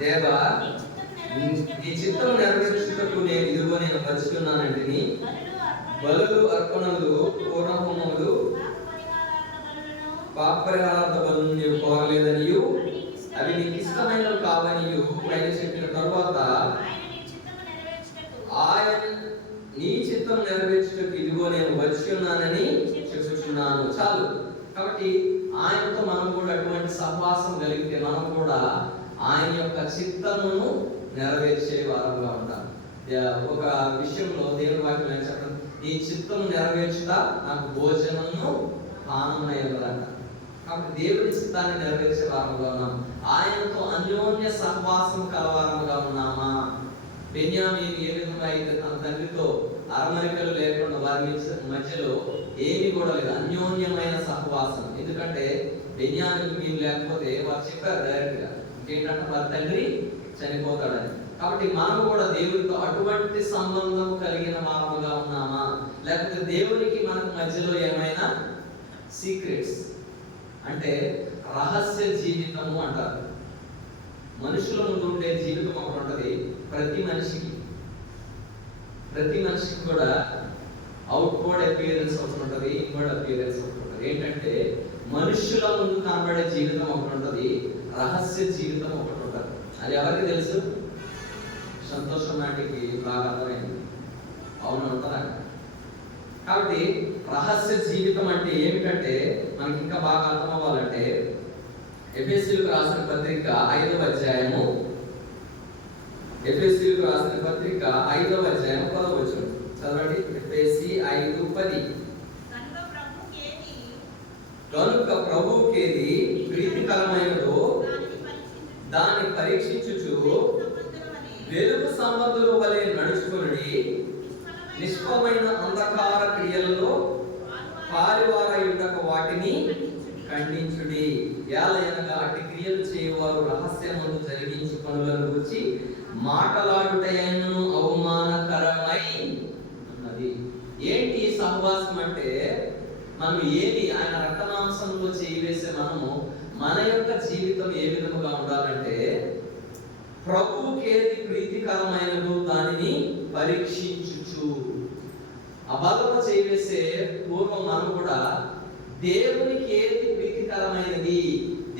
దేవా నీ చిత్తం నెరవేర్చుటకు నేను ఇదిగో నేను వచ్చున్నానంటిని. బలులు, అర్పణలు, పూర్ణహోమములు, పాప పరిహారార్థ బలులను నీవు కోరలేదనియు అవి నీకు ఇష్టమైనవి కావనియు పైన చెప్పిన తరువాత ఆయన నీ చిత్తం నెరవేర్చుటకు ఇదిగో నేను వచ్చి ఉన్నానని చెప్పుచున్నాను. చాలు. కాబట్టి ఆయనతో మనం కూడా అటువంటి సహవాసం కలిగితే మనం కూడా ఆయన యొక్క చిత్తమును నెరవేర్చే వారంగా ఉంటాం. ఒక విషయంలో దేవుని వాక్యం చెప్పడం, నీ చిత్తం నెరవేర్చుట నాకు భోజనము పానమునైనదంట. కాబట్టి దేవుని చిత్తాన్ని నెరవేర్చే వారంగా ఉన్నాం. ఆయనతో అన్యోన్య సహవాసం కలవారంగా ఉన్నామా? బెన్యామీను ఏ విధంగా అయితే తన తండ్రితో అరమరికలు లేకుండా వారి మధ్యలో ఏమి కూడా లేదు, అన్యోన్యమైన సహవాసం. ఎందుకంటే బెన్యామీను లేకపోతే వారు చెప్పారు డైరెక్ట్ గా ఏంటంటే వారి తండ్రి చనిపోతాడని. కాబట్టి మనం కూడా దేవుడితో అటువంటి సంబంధం కలిగిన వారముగా ఉన్నామా? లేకపోతే దేవునికి మనకు మధ్యలో ఏమైనా సీక్రెట్స్ అంటే రహస్య జీవితము అంటారు. మనుషుల ముందు ఉండే జీవితం ఒకటి ఉంటుంది. ప్రతి మనిషికి కూడా అవుట్వర్డ్ అపియరెన్స్ ఒకటి ఉంటుంది, ఇన్వర్డ్ అపియరెన్స్ ఒకటి ఉంటుంది. ఏంటంటే మనుషుల ముందు కనబడే జీవితం ఒకటి ఉంటుంది, రహస్య జీవితం ఒకటి ఉంటుంది. అది ఎవరికి తెలుసు? సంతోషం నాటికి బాగా అర్థమైంది. అవును అంటారా? కాబట్టి రహస్య జీవితం అంటే ఏమిటంటే మనకి ఇంకా బాగా అర్థం అవ్వాలంటే ఎఫెసీయులకు రాసిన పత్రిక 5వ అధ్యాయము 10వ వచనం చదవండి. ఎఫెసీ 5:10 కనుక ప్రభువుకేది ప్రీతికరమైనదో దాన్ని పరీక్షించుచు వెలుగు సంబంధుల వలె నడుచుకుని నిష్ఫలమైన అంధకార క్రియలలో పారివారయుటకు వాటిని ఖండించుడి. ఏలయనగా అట్టి క్రియలు చేయవారు రహస్యమును జరిగించి పనులను గురించి మాటలాడుటయైనను అవమానకరమై ఉన్నది. ఏంటి సహవాసం అంటే? మనం ఏది ఆయన రక్తమాంసంలో చేయివేసే మనము మన యొక్క జీవితం ఏ విధముగా ఉండాలంటే ప్రభువుకి ఏది ప్రీతికరమైనదో దానిని పరీక్షించుచు. అబద్ధము చేయివేసే పూర్వం మనం కూడా దేవునికి ఏది ప్రీతికరమైనది,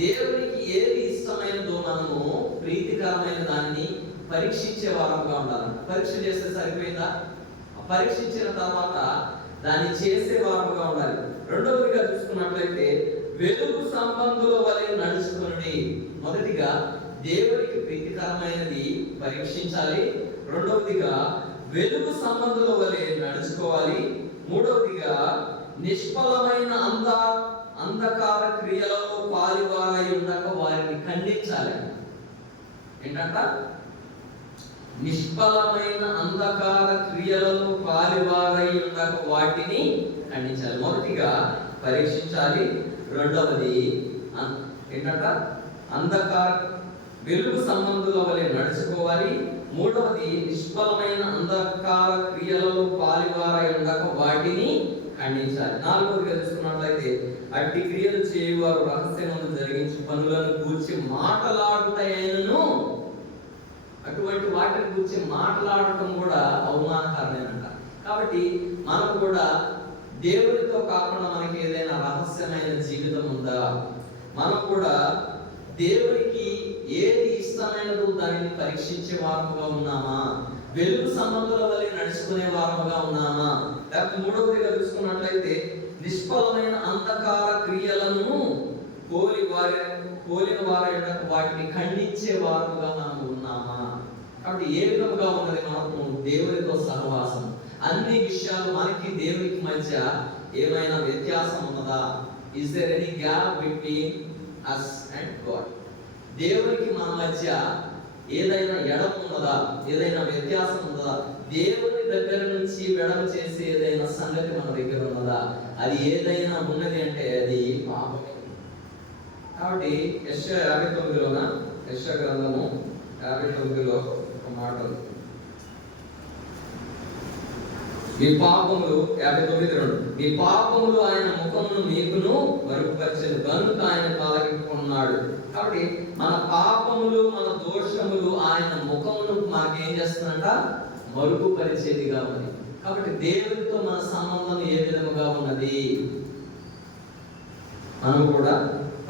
దేవునికి ఏది ఇష్టమైనదో మనము ప్రీతికరమైన దాన్ని పరీక్షించే వారంగా ఉండాలంట. పరీక్ష చేస్తే సరిపోయిందా? పరీక్షించిన తర్వాత దాన్ని చేసే వారంగా ఉండాలి. రెండవదిగా చూసుకున్నట్లయితే వెలుగు సంబంధుల వలె నడుచుకుని. మొదటిగా దేవునికి ప్రీతికరమైనది పరీక్షించాలి. రెండవదిగా వెలుగు సంబంధుల వలె నడుచుకోవాలి. మూడవదిగా నిష్ఫలమైన అంధకార క్రియలలో పాలువారై ఉండక వారిని ఖండించాలి. ఏంటంట? నిష్ఫలమైన అంధకార క్రియలలో పాలువారై ఉండక వాటిని ఖండించాలి. మొదటిగా పరీక్షించాలి. రెండవది ఏంటంట? వెలుగు సంబంధుల వలె నడుచుకోవాలి. మూడవది నిష్ఫలమైన అంధకార క్రియలలో పాలువారై ఉండక వాటిని ఖండించాలి. నాలుగవదిగా చూసుకున్నట్లయితే అట్టి క్రియలు చేయువారు రహస్యమును జరిగించు పనులను గూర్చి మాటలాడుతాయను. అటువంటి వాటిని గురించి మాట్లాడటం కూడా అవమానకరమేనంట. కాబట్టి మనకు కూడా దేవునితో కాకుండా మనకి ఏదైనా రహస్యమైన జీవితం ఉందా? మనం కూడా దేవునికి ఏది ఇష్టమైనదో దానిని పరీక్షించే వారముగా ఉన్నామా? వెలుగు సంబంధుల వలె నడుచుకునే వారముగా ఉన్నామా? లేకపోతే మూడవదిగా చూసుకున్నట్లయితే నిష్ఫలమైన అంధకార క్రియలను పోలిన వారి వాటిని ఖండించే వారముగా మనం ఉన్నామా? కాబట్టి ఏ విధముగా ఉన్నది మనకు దేవునితో సహవాసం? అన్ని విషయాలు మనకి దేవునికి మధ్య ఏమైనా వ్యత్యాసం ఉన్నదా? Is there any gap between us and God? దేవునికి మన మధ్య ఏదైనా ఎడమ ఉన్నదా? ఏదైనా వ్యత్యాసం ఉన్నదా? దేవుని దగ్గర నుంచి వెడమ చేసే ఏదైనా సంగతి మన దగ్గర ఉన్నదా? అది ఏదైనా ఉన్నది అంటే అది పాపమే. కాబట్టి యెషయా 59లోన యెషయా గ్రంథము 59లో ఒక మాట ఉంది. మీ పాపములు 59:2 మీ పాపములు ఆయన ముఖమును మీకును మరుగుపరిచెను గనుక ఆయన కాలగిస్తున్నాడు. కాబట్టి మన పాపములు మన దోషములు ఆయన ముఖమును మాకేం చేస్తుందంట? మరుగుపరిచేదిగా ఉంది. కాబట్టి దేవునితో మన సంబంధం ఏ విధముగా ఉన్నది మనం కూడా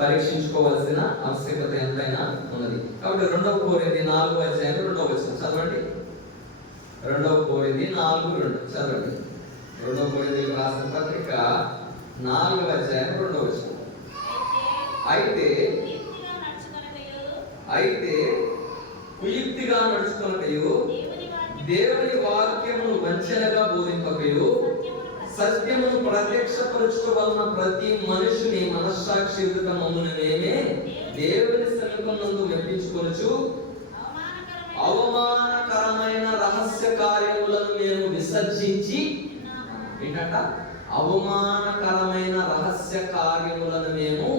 పరీక్షించుకోవాల్సిన ఆవశ్యకత ఎంతైనా ఉన్నది. కాబట్టి 2 కొరింథీ 4:2 చదవండి. 2 కొరింథీ 4:2 చదవండి. 2 కొరింథీ రాసిన పత్రిక 4:2 అయితే కుయుక్తిగా నడుచుకొనకయు దేవుని వాక్యమును వంచనగా బోధింపకయు సత్యమును ప్రత్యక్షపరచుకోవలన ప్రతి మనుషుని మనస్సాక్షి ఎదుట మమ్మును మేమే దేవుని సన్నిధినందు మెప్పించుకొనుచు అవమానకరమైన రహస్య కార్యములను మేము విసర్జించి. ఏంటంట? అవమానకరమైన రహస్య కార్యములను మేము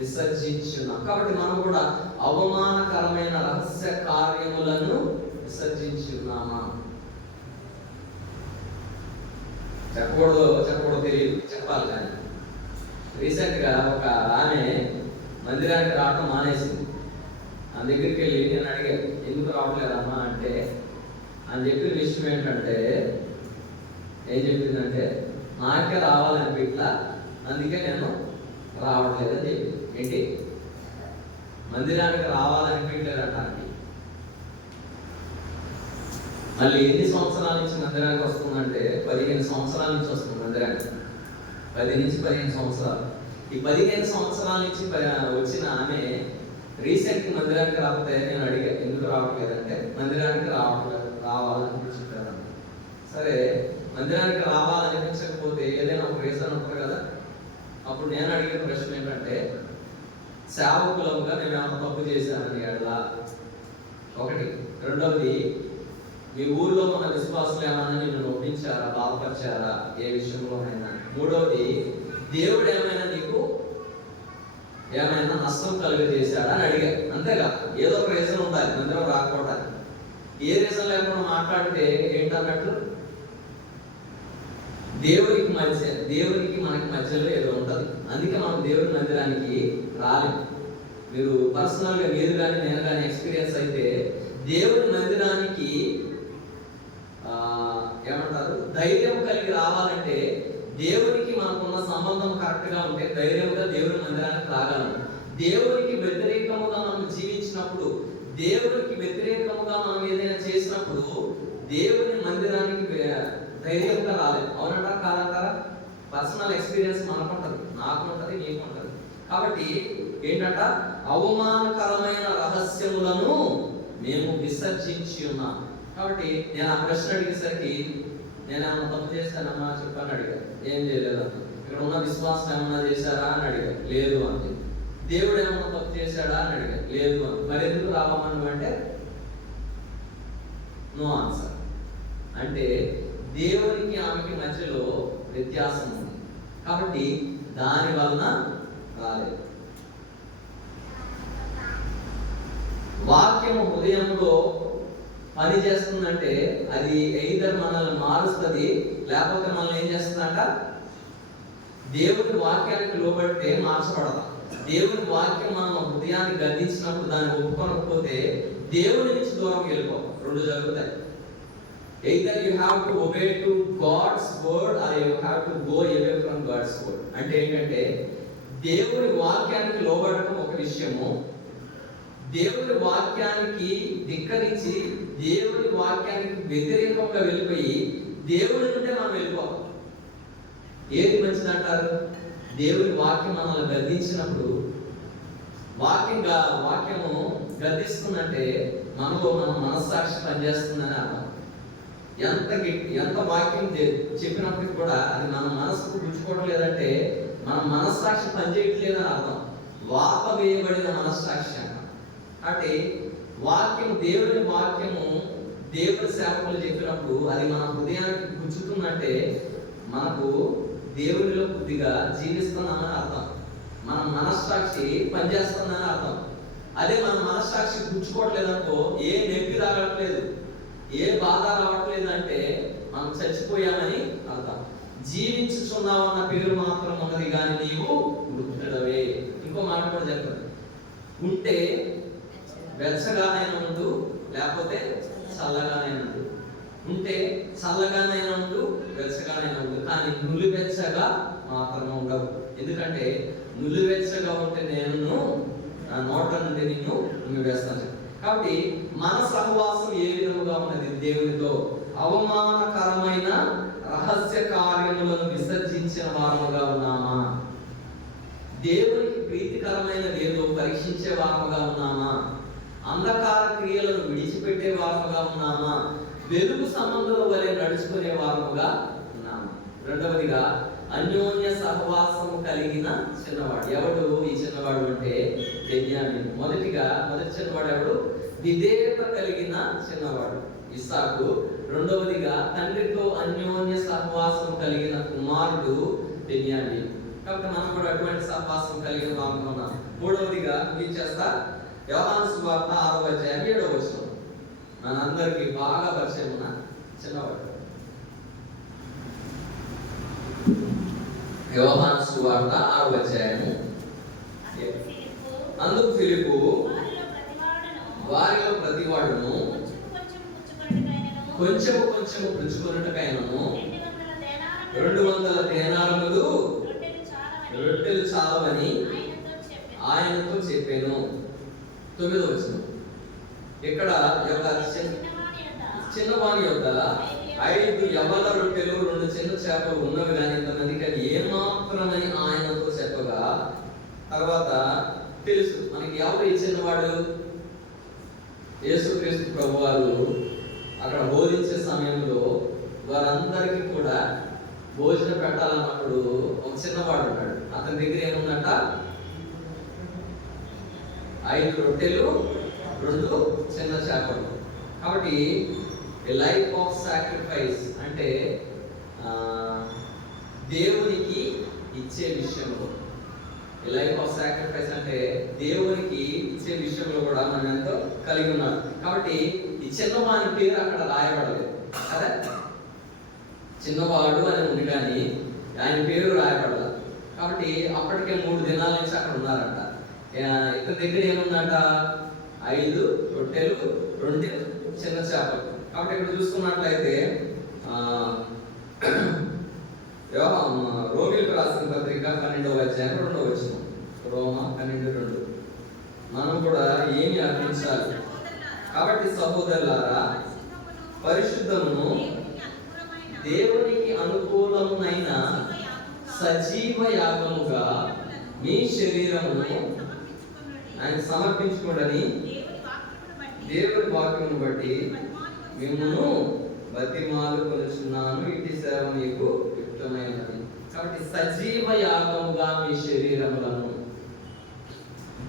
విసర్జించున్నాం. కాబట్టి మనం కూడా అవమానకరమైన రహస్య కార్యములను విసర్జించున్నామా? చెప్పకూడదు తెలియదు, చెప్పాలి. కానీ రీసెంట్ గా ఒక ఆమె మందిరానికి రావడం మానేసింది. ఆ దగ్గరికి వెళ్ళి నేను అడిగాను, ఎందుకు రావట్లేదమ్మా అంటే అని చెప్పిన విషయం ఏంటంటే, ఏం చెప్పిందంటే నాకే రావాలనిపిట్లా, అందుకే నేను రావట్లేదని చెప్పి. ఏంటి? మందిరానికి రావాలనిపించలేదట ఆంటీ. మళ్ళీ ఎన్ని సంవత్సరాల నుంచి మందిరానికి వస్తుందంటే 15 సంవత్సరాల నుంచి వస్తుంది మందిరానికి. 10 నుంచి 15 సంవత్సరాలు. ఈ 15 సంవత్సరాల నుంచి వచ్చిన ఆమె రీసెంట్ మందిరానికి రాకపోతే నేను అడిగా, ఎందుకు రావట్లేదంటే మందిరానికి రావాలనిపించాను. సరే, మందిరానికి రావాలనిపించకపోతే ఏదైనా ఒక రీజన్ ఉంటుంది కదా. అప్పుడు నేను అడిగిన ప్రశ్న ఏంటంటే, సేవకులంగా నేను ఏమైనా తప్పు చేశానని అడలా ఒకటి. రెండవది, మీ ఊర్లో మన విశ్వాసులు ఏమైనా నిన్ను నొప్పించారా, బాధపరిచారా ఏ విషయంలోనైనా? మూడవది, దేవుడు ఏమైనా నీకు ఏమైనా నష్టం కలుగజేశాడా అని అడిగా. అంతేగా, ఏదో ఒక రీజన్ ఉండాలి మందిరం రాకపోవడానికి. ఏ రీజన్ లేకుండా మాట్లాడితే ఏంటన్నట్టు? దేవునికి మనకి మధ్యలో ఏదో ఉంటుంది. అందుకే మనం దేవుడి మందిరానికి రాలేము. మీరు పర్సనల్గా మీరు కానీ నేను కానీ ఎక్స్పీరియన్స్ అయితే, దేవుడి మందిరానికి ఏమంటారు, ధైర్యం కలిగి రావాలంటే దేవునికి మనకున్న సంబంధం కరెక్ట్గా ఉంటే ధైర్యంగా దేవుడి మందిరానికి రాగలం. దేవునికి వ్యతిరేకముగా మనం జీవించినప్పుడు, దేవునికి వ్యతిరేకముగా మనం ఏదైనా చేసినప్పుడు దేవుని మందిరానికి ధైర్యంగా రాలేదు. అవునంటారా కాదంటారా? పర్సనల్ ఎక్స్పీరియన్స్ మనకు ఉంటుంది, నాకు ఉంటుంది, మీకు ఉంటుంది. కాబట్టి ఏంటంట, అవమానకరమైన రహస్యములను మేము విసర్జించి ఉన్నాం. కాబట్టి నేను ఆ ప్రశ్న అడిగేసరికి నేను ఏమన్నా తప్పు చేశానమ్మా చెప్పని అడిగాను, ఏం చేయలేదు అన్న. ఇక్కడ ఉన్న విశ్వాసం ఏమన్నా చేశారా అని అడిగాను, లేదు అంది. దేవుడు ఏమన్నా తప్పు చేశాడా అని అడిగాను, లేదు అని. మరి ఎందుకు రావమను అంటే నో ఆన్సర్. అంటే దేవునికి ఆమెకి మధ్యలో వ్యత్యాసం ఉంది కాబట్టి దాని వలన రాలేదు. వాక్యము హృదయంలో పని చేస్తుందంటే అది ఎయిదర్ మనల్ని మారుస్తుంది, లేకపోతే మనల్ని ఏం చేస్తుందంట, దేవుని వాక్యానికి లోబడితే మార్చబడతాం. దేవుని వాక్యం మనం హృదయాన్ని గద్దించినప్పుడు దాన్ని ఒప్పుకోకపోతే దేవుని నుంచి దూరం వెళ్ళిపోతాం. రెండు జరుగుతాయి. Either you have to obey to God's word or you have to go away from God's word. అంటే ఏంటంటే దేవుని వాక్యానికి లోబడటం ఒక విషయము, దేవుని వాక్యానికి ధిక్కరించి దేవుని వాక్యానికి వ్యతిరేకంగా వెళ్ళిపోయి దేవుని నుండే మనం వెళ్ళిపోతాం. ఏది మంచిదంటారు? దేవుని వాక్యం మనల్ని గద్దించినప్పుడు, వాక్యము గద్దిస్తుందంటే మనలో మన మనస్సాక్షి పనిచేస్తుందని అర్థం. ఎంత వాక్యం చెప్పినప్పటికి కూడా అది మన మనసుకు గుచ్చుకోవడం లేదంటే మన మనస్సాక్షి పనిచేయట్లేదని అర్థం. వాత వేయబడిన మనస్సాక్షి అంట. అంటే వాక్యం, దేవుని వాక్యము దేవుని సేవకులు చెప్పినప్పుడు అది మన హృదయానికి గుచ్చుతుందంటే మనకు దేవునిలో కొద్దిగా జీవిస్తున్నామని అర్థం. మన మనస్సాక్షి పనిచేస్తుందని అర్థం. అదే మన మనస్సాక్షి గుచ్చుకోవట్లేదనుకో, ఏ నొప్పి రావట్లేదు, ఏ బాధ రావట్లేదు అంటే మనం చచ్చిపోయామని అర్థం. జీవించుచున్నావన్న పేరు మాత్రం ఉన్నది కానీ నీవు మృతుడవే. ఇంకో మాట కూడా చెప్పండి, ఉంటే వెచ్చగానైనా ఉండు, లేకపోతే చల్లగానైనా ఉండు. ఉంటే చల్లగానైనా ఉండు, వెచ్చగానైనా ఉండు, కానీ నులివెచ్చగా మాత్రం ఉండవు. ఎందుకంటే నులివెచ్చగా ఉంటే నేను నా నోట నుండి నిన్ను వేస్తాను. కాబట్టి మన సహవాసం ఏ విధముగా ఉన్నది? దేవునితో అవమానకరమైన రహస్య కార్యములను విసర్జించిన వారముగా ఉన్నామా? దేవునికి ప్రీతికరమైనది ఏదో పరీక్షించే వారముగా ఉన్నామా? అంధకార క్రియలను విడిచిపెట్టే వారముగా ఉన్నామా? వెలుగు సంబంధుల వలె నడుచుకునే వారముగా ఉన్నామా? రెండవదిగా అన్యోన్య సహవాసము కలిగిన చిన్నవాడు. ఎవడు ఈ చిన్నవాడు అంటే బెన్యామీను. మొదటి చిన్నవాడు ఎవడు? విధేయత కలిగిన చిన్నవాడు ఇస్సాకు. రెండవదిగా తండ్రితో అన్యోన్య సహవాసం కలిగిన కుమారుడు బెన్యామీను. కాబట్టి మనం కూడా అటువంటి సహవాసం కలిగిన వారముగా ఉన్నాం. మూడవదిగా ఏం చేస్తా, యోహాను సువార్త 6వ అధ్యాయం 7వ వచనం. మనందరికీ బాగా పరిచయం ఉన్న చిన్నవాడు. యోహాను సువార్త 6వ అధ్యాయము. అందుకు ఫిలిప్పు వారిలో ప్రతివాడును కొంచెము పుచ్చుకొనుటకైనను 200 దేనారములు రొట్టెలు చాలవని ఆయనతో చెప్పాను. 9వ వచనం. ఇక్కడ చిన్నవాని యొద్ద 5 యవన రొట్టెలు 2 చిన్న చేపలు ఉన్నవి కానీ ఇంతమందికి అది ఏమాత్రమని ఆయనతో చెప్పగా, తర్వాత తెలుసు మనకి ఎవరు ఈ చిన్నవాడు? యేసుక్రీస్తు ప్రభువారు అక్కడ బోధించే సమయంలో వారందరికీ కూడా భోజనం పెట్టాలన్నప్పుడు ఒక చిన్నవాడు ఉన్నాడు. అతని దగ్గర ఏముందంట? 5 రొట్టెలు 2 చిన్న చేపలు. కాబట్టి లైఫ్ ఆఫ్ సాక్రిఫైస్ అంటే దేవునికి ఇచ్చే విషయంలో, లైఫ్ ఆఫ్ సాక్రిఫైస్ అంటే దేవునికి ఇచ్చే విషయంలో కూడా మనం ఎంతో కలిగి ఉన్నాం. కాబట్టి ఈ చిన్నవాని పేరు అక్కడ రాయబడలేదు కదా, చిన్నవాడు అని ఉంది కానీ ఆయన పేరు రాయబడలేదు. కాబట్టి అప్పటికే 3 దినాల నుంచి అక్కడ ఉన్నారంట. ఇతని దగ్గర ఏముందంట? 5 రొట్టెలు 2 చిన్న చేపలు. కాబట్టి ఇక్కడ చూసుకున్నట్లయితే రోమిలకు రాసిన పత్రిక 12వ అధ్యాయం 2వ వచనం. రోమా 12:2. మనం కూడా ఏమి అర్పించాలి? కాబట్టి సహోదరులారా, పరిశుద్ధమును దేవునికి అనుకూలమునైన సజీవ యాగముగా మీ శరీరము ఆయన సమర్పించుకోండి. దేవుని వాక్యమును బట్టి మిమ్మును బతిమాలుకొనుచున్నాను. ఇట్టి సేవ మీకు యుక్తమైనది. కాబట్టి సజీవ యాగముగా మీ శరీరములను,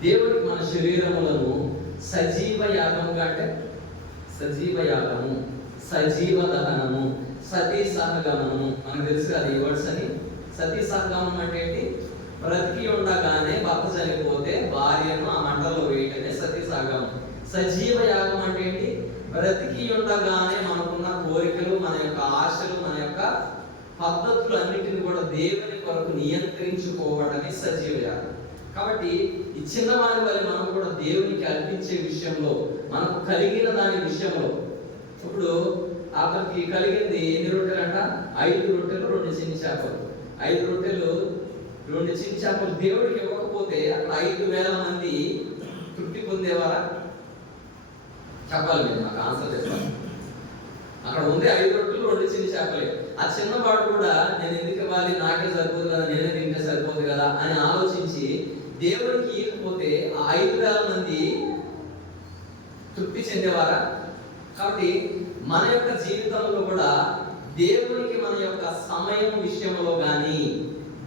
దేవుడికి మన శరీరములను సజీవ యాగముగా, అంటే సజీవ యాగము, సజీవ దహనము, సతీ సహగమనము. మనకు తెలుసు కదా ఈ వర్డ్స్ అని. సతీ సహగమనం అంటే ఏంటి? బ్రతికి ఉండగానే భర్త చనిపోతే భార్యను ఆ మంటలో వేయటమే సతీ సహగమనం. సజీవ యాగం అంటే ఏంటి? బ్రతికి ఉండగానే మనకున్న కోరికలు, మన యొక్క ఆశలు, మన యొక్క పద్ధతులు అన్నిటిని కూడా దేవుని కొరకు నియంత్రించుకోవడమే సజీవ యాగం. కాబట్టి ఈ చిన్నవారి వల్ల మనం కూడా దేవునికి అర్పించే విషయంలో, మనకు కలిగిన దాని విషయంలో, ఇప్పుడు అతనికి కలిగింది ఎన్ని రొట్టెలు అంట? 5 రొట్టెలు 2 చిన్న చేపలు. 5 రొట్టెలు 2 చిన్న చేపలు దేవుడికి ఇవ్వకపోతే అక్కడ 5,000 మంది తృప్తి పొందేవారా? చెప్పాలి, మీరు నాకు ఆన్సర్ చెప్పాలి. అక్కడ ఉంది 5 రొట్టెలు 2 చిన్న చేపలే. ఆ చిన్నవాడు కూడా నేను ఎందుకు ఇవ్వాలి, నాకే సరిపోదు కదా, నేనే తింటే సరిపోదు కదా అని ఆలోచించి దేవుడికి ఇవ్వకపోతే ఆ 5,000 మంది తృప్తి చెందేవారా? కాబట్టి మన యొక్క జీవితంలో కూడా దేవునికి మన యొక్క సమయం విషయంలో కానీ,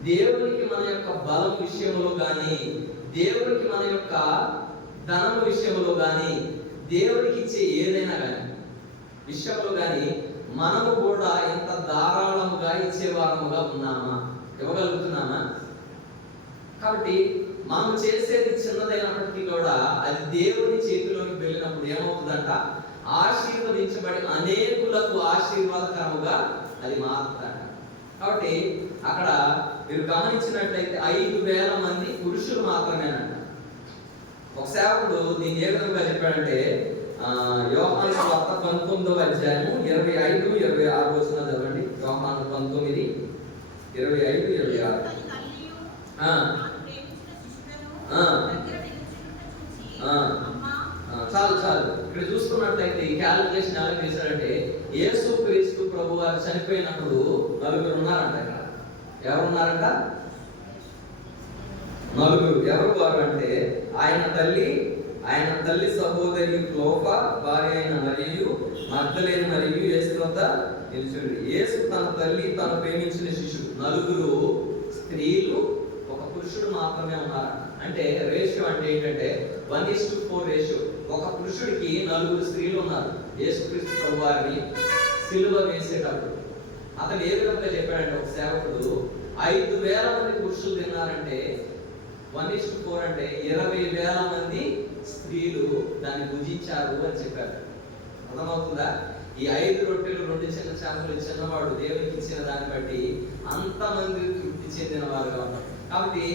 దేవునికి మన యొక్క బలం విషయంలో కానీ, దేవునికి మన యొక్క ధనం విషయంలో కానీ, దేవుడికి ఇచ్చే ఏదైనా కానీ విషయంలో కానీ మనము కూడా ఎంత ధారాళముగా ఇచ్చేవారముగా ఉన్నామా, ఇవ్వగలుగుతున్నామా? కాబట్టి మనం చేసేది చిన్నదైనప్పటికీ కూడా అది దేవుని చేతిలోకి వెళ్ళినప్పుడు ఏమవుతుందంట? ఆశీర్వదించబడి అనేకులకు ఆశీర్వాదకరముగా అది మారుతుందంట. కాబట్టి అక్కడ మీరు గమనించినట్లయితే 5,000 మంది పురుషులు మాత్రమేనంట. ఒక సేవకుడు దీన్ని ఏ విధంగా చెప్పాడంటే, యోహాను సువార్త 19వ అధ్యాయము 25-26 వచనాలు చదవండి. యోహాను 19:25-26. చాలు. ఇక్కడ చూసుకున్నట్లయితే ఈ క్యాలిక్యులేషన్ ఎలా చేశాడంటే, యేసు క్రీస్తు ప్రభు వారు చనిపోయినప్పుడు 4 ఉన్నారంట. ఇక్కడ ఎవరున్నారంట? 4. ఎవరు వారు అంటే ఆయన తల్లి సహోదరి క్లోపా, భార్య అయిన మరియు మగ్దలేని మరియు యేసు వద్ద నిలిచింది. యేసు తన తల్లి, తను ప్రేమించిన శిశువు, 4 స్త్రీలు, 1 పురుషుడు మాత్రమే ఉన్నారంట. అంటే రేషియో అంటే ఏంటంటే 1:4 రేషియో. 1 పురుషుడికి 4 స్త్రీలు ఉన్నారు. యేసుక్రీస్తు ప్రభువారిని సిలువ వేసేటప్పుడు అతను ఏ విధంగా చెప్పాడంటే, ఒక సేవకుడు 5,000 మంది పురుషులు తిన్నారంటే 1:4 అంటే 20,000 మంది స్త్రీలు దాన్ని భుజించారు అని చెప్పారు. అర్థమవుతుందా? ఈ 5 రొట్టెలు 2 చిన్న చేపలు చిన్నవాడు దేవునికి ఇచ్చిన దాన్ని బట్టి అంతమంది తృప్తి చెందిన వారుగా ఉన్నారు. కాబట్టి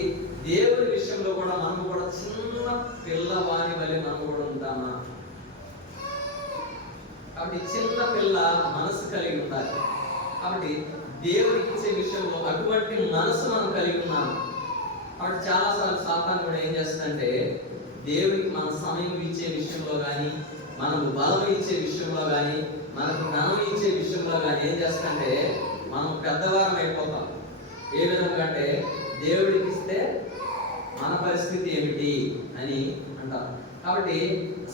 దేవుని విషయంలో కూడా మనం కూడా చిన్న పిల్లవాని వల్ల మనం కూడా ఉంటామా? కాబట్టి చిన్న పిల్ల మనసు కలిగి ఉండాలి. కాబట్టి దేవుడికి ఇచ్చే విషయంలో అటువంటి మనసు మనం కలిగి ఉన్నాము. కాబట్టి చాలాసార్లు సాతాను కూడా ఏం చేస్తుందంటే, దేవుడికి మన సమయం ఇచ్చే విషయంలో కానీ, మనకు బలం ఇచ్చే విషయంలో కానీ, మనకు జ్ఞానం ఇచ్చే విషయంలో కానీ ఏం చేస్తుందంటే, మనం పెద్దవారం అయిపోతాం. ఏ విధంగా అంటే, దేవుడికి ఇస్తే మన పరిస్థితి ఏమిటి అని అంటాం. కాబట్టి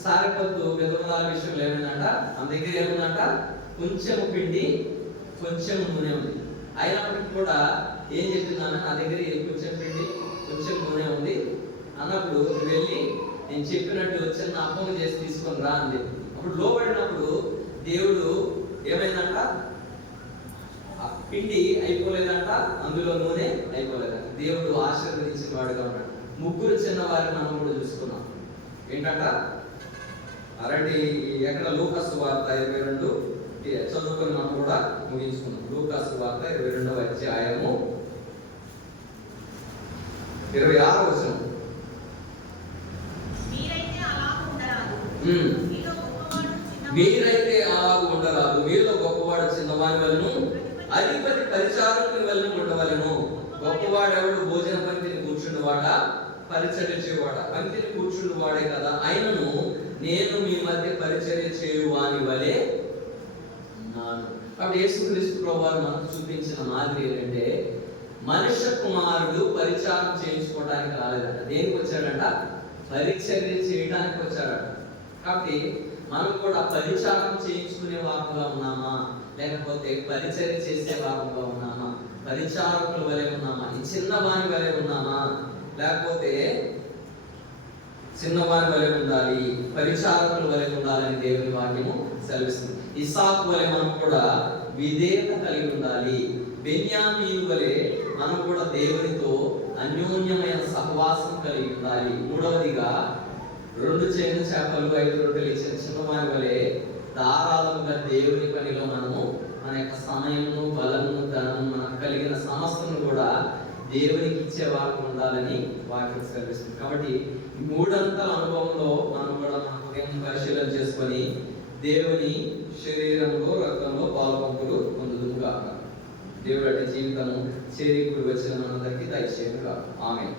సారిపొద్దు విధవరాల విషయంలో ఏమైందంట, మన దగ్గర ఏముందంట? కొంచెం పిండి కొంచెం నూనె ఉంది. అయినప్పటికీ కూడా ఏం చెప్తున్నాను, నా దగ్గర కొంచెం పిండి కొంచెం నూనె ఉంది అన్నప్పుడు వెళ్ళి నేను చెప్పినట్టు చిన్న అప్పం చేసి తీసుకొని రా అని చెప్పి అప్పుడు లోబడినప్పుడు దేవుడు ఏమైందంట? ఆ పిండి అయిపోలేదంట, అందులో నూనె అయిపోలేదంట. దేవుడు ఆశీర్వదించిన వాడుగా ఉన్నాడు. 3 చిన్నవారిని మనం కూడా చూసుకున్నాం. ఏంటంట? అరండి ఎక్కడ? లూకాసు వార్త 22 చదువుకొని మనం కూడా ముగించుకున్నాం. లూకాసు వార్త 22వ అధ్యాయము 26వ వచనం. మీరైతే అలాగూ ఉండరాదు, మీలో గొప్పవాడు చిన్నవాని వలన, అధిపతి పరిచారకుని వలన ఉండవలెను. గొప్పవాడెవడు? భోజన పంక్తిని కూర్చుండువాడా, పరిచర్య చేయువాడా? పంక్తిని కూర్చుండువాడే కదా. అయినను నేను మీ మధ్య పరిచర్య చేయువాని వలె ఉన్నాను. కాబట్టి యేసుక్రీస్తు ప్రభువారు మనకు చూపించిన మాదిరి ఏంటంటే, మనుష్య కుమారుడు పరిచారం చేయించుకోవడానికి రాలేదంట. దేనికి వచ్చాడంట? పరిచర్య చేయడానికి వచ్చాడట. కాబట్టి మనం కూడా పరిచారం చేయించుకునే వారంగా ఉన్నామా, లేకపోతే పరిచర్య చేసే వారంగా ఉన్నామా? పరిచారకుల వలె ఉన్నామా? ఈ చిన్నవాని వలె ఉన్నామా, లేకపోతే చిన్నవాని వలె ఉండాలి, పరిచారకుల వలె ఉండాలని దేవుని వాక్యము సెలవిస్తుంది. ఇస్సాకు వలె మనం కూడా విధేయత కలిగి ఉండాలి. బెన్యామీను వలె మనం కూడా దేవునితో అన్యోన్యమైన సహవాసం కలిగి ఉండాలి. మూడవదిగా 2 చేపలు 5 రొట్టెలు ఇచ్చిన చిన్నవాని వలె ధారాళంగా దేవుని పనిలో మనము మన యొక్క సమయము, బలము, ధనము, మనకు కలిగిన సమస్తను కూడా దేవునికి ఇచ్చే వారికి ఉండాలని వాక్యం సెలవిస్తుంది. కాబట్టి ఈ 3 అంతల అనుభవంలో మనం కూడా మన హృదయం పరిశీలన చేసుకొని దేవుని శరీరంలో, రక్తంలో పాలుపంపులు పొందుదుముగాక. దేవుడి జీవితము చేరికూడి వచ్చిన మనందరికీ దయచేయుగాక. ఆమేన్.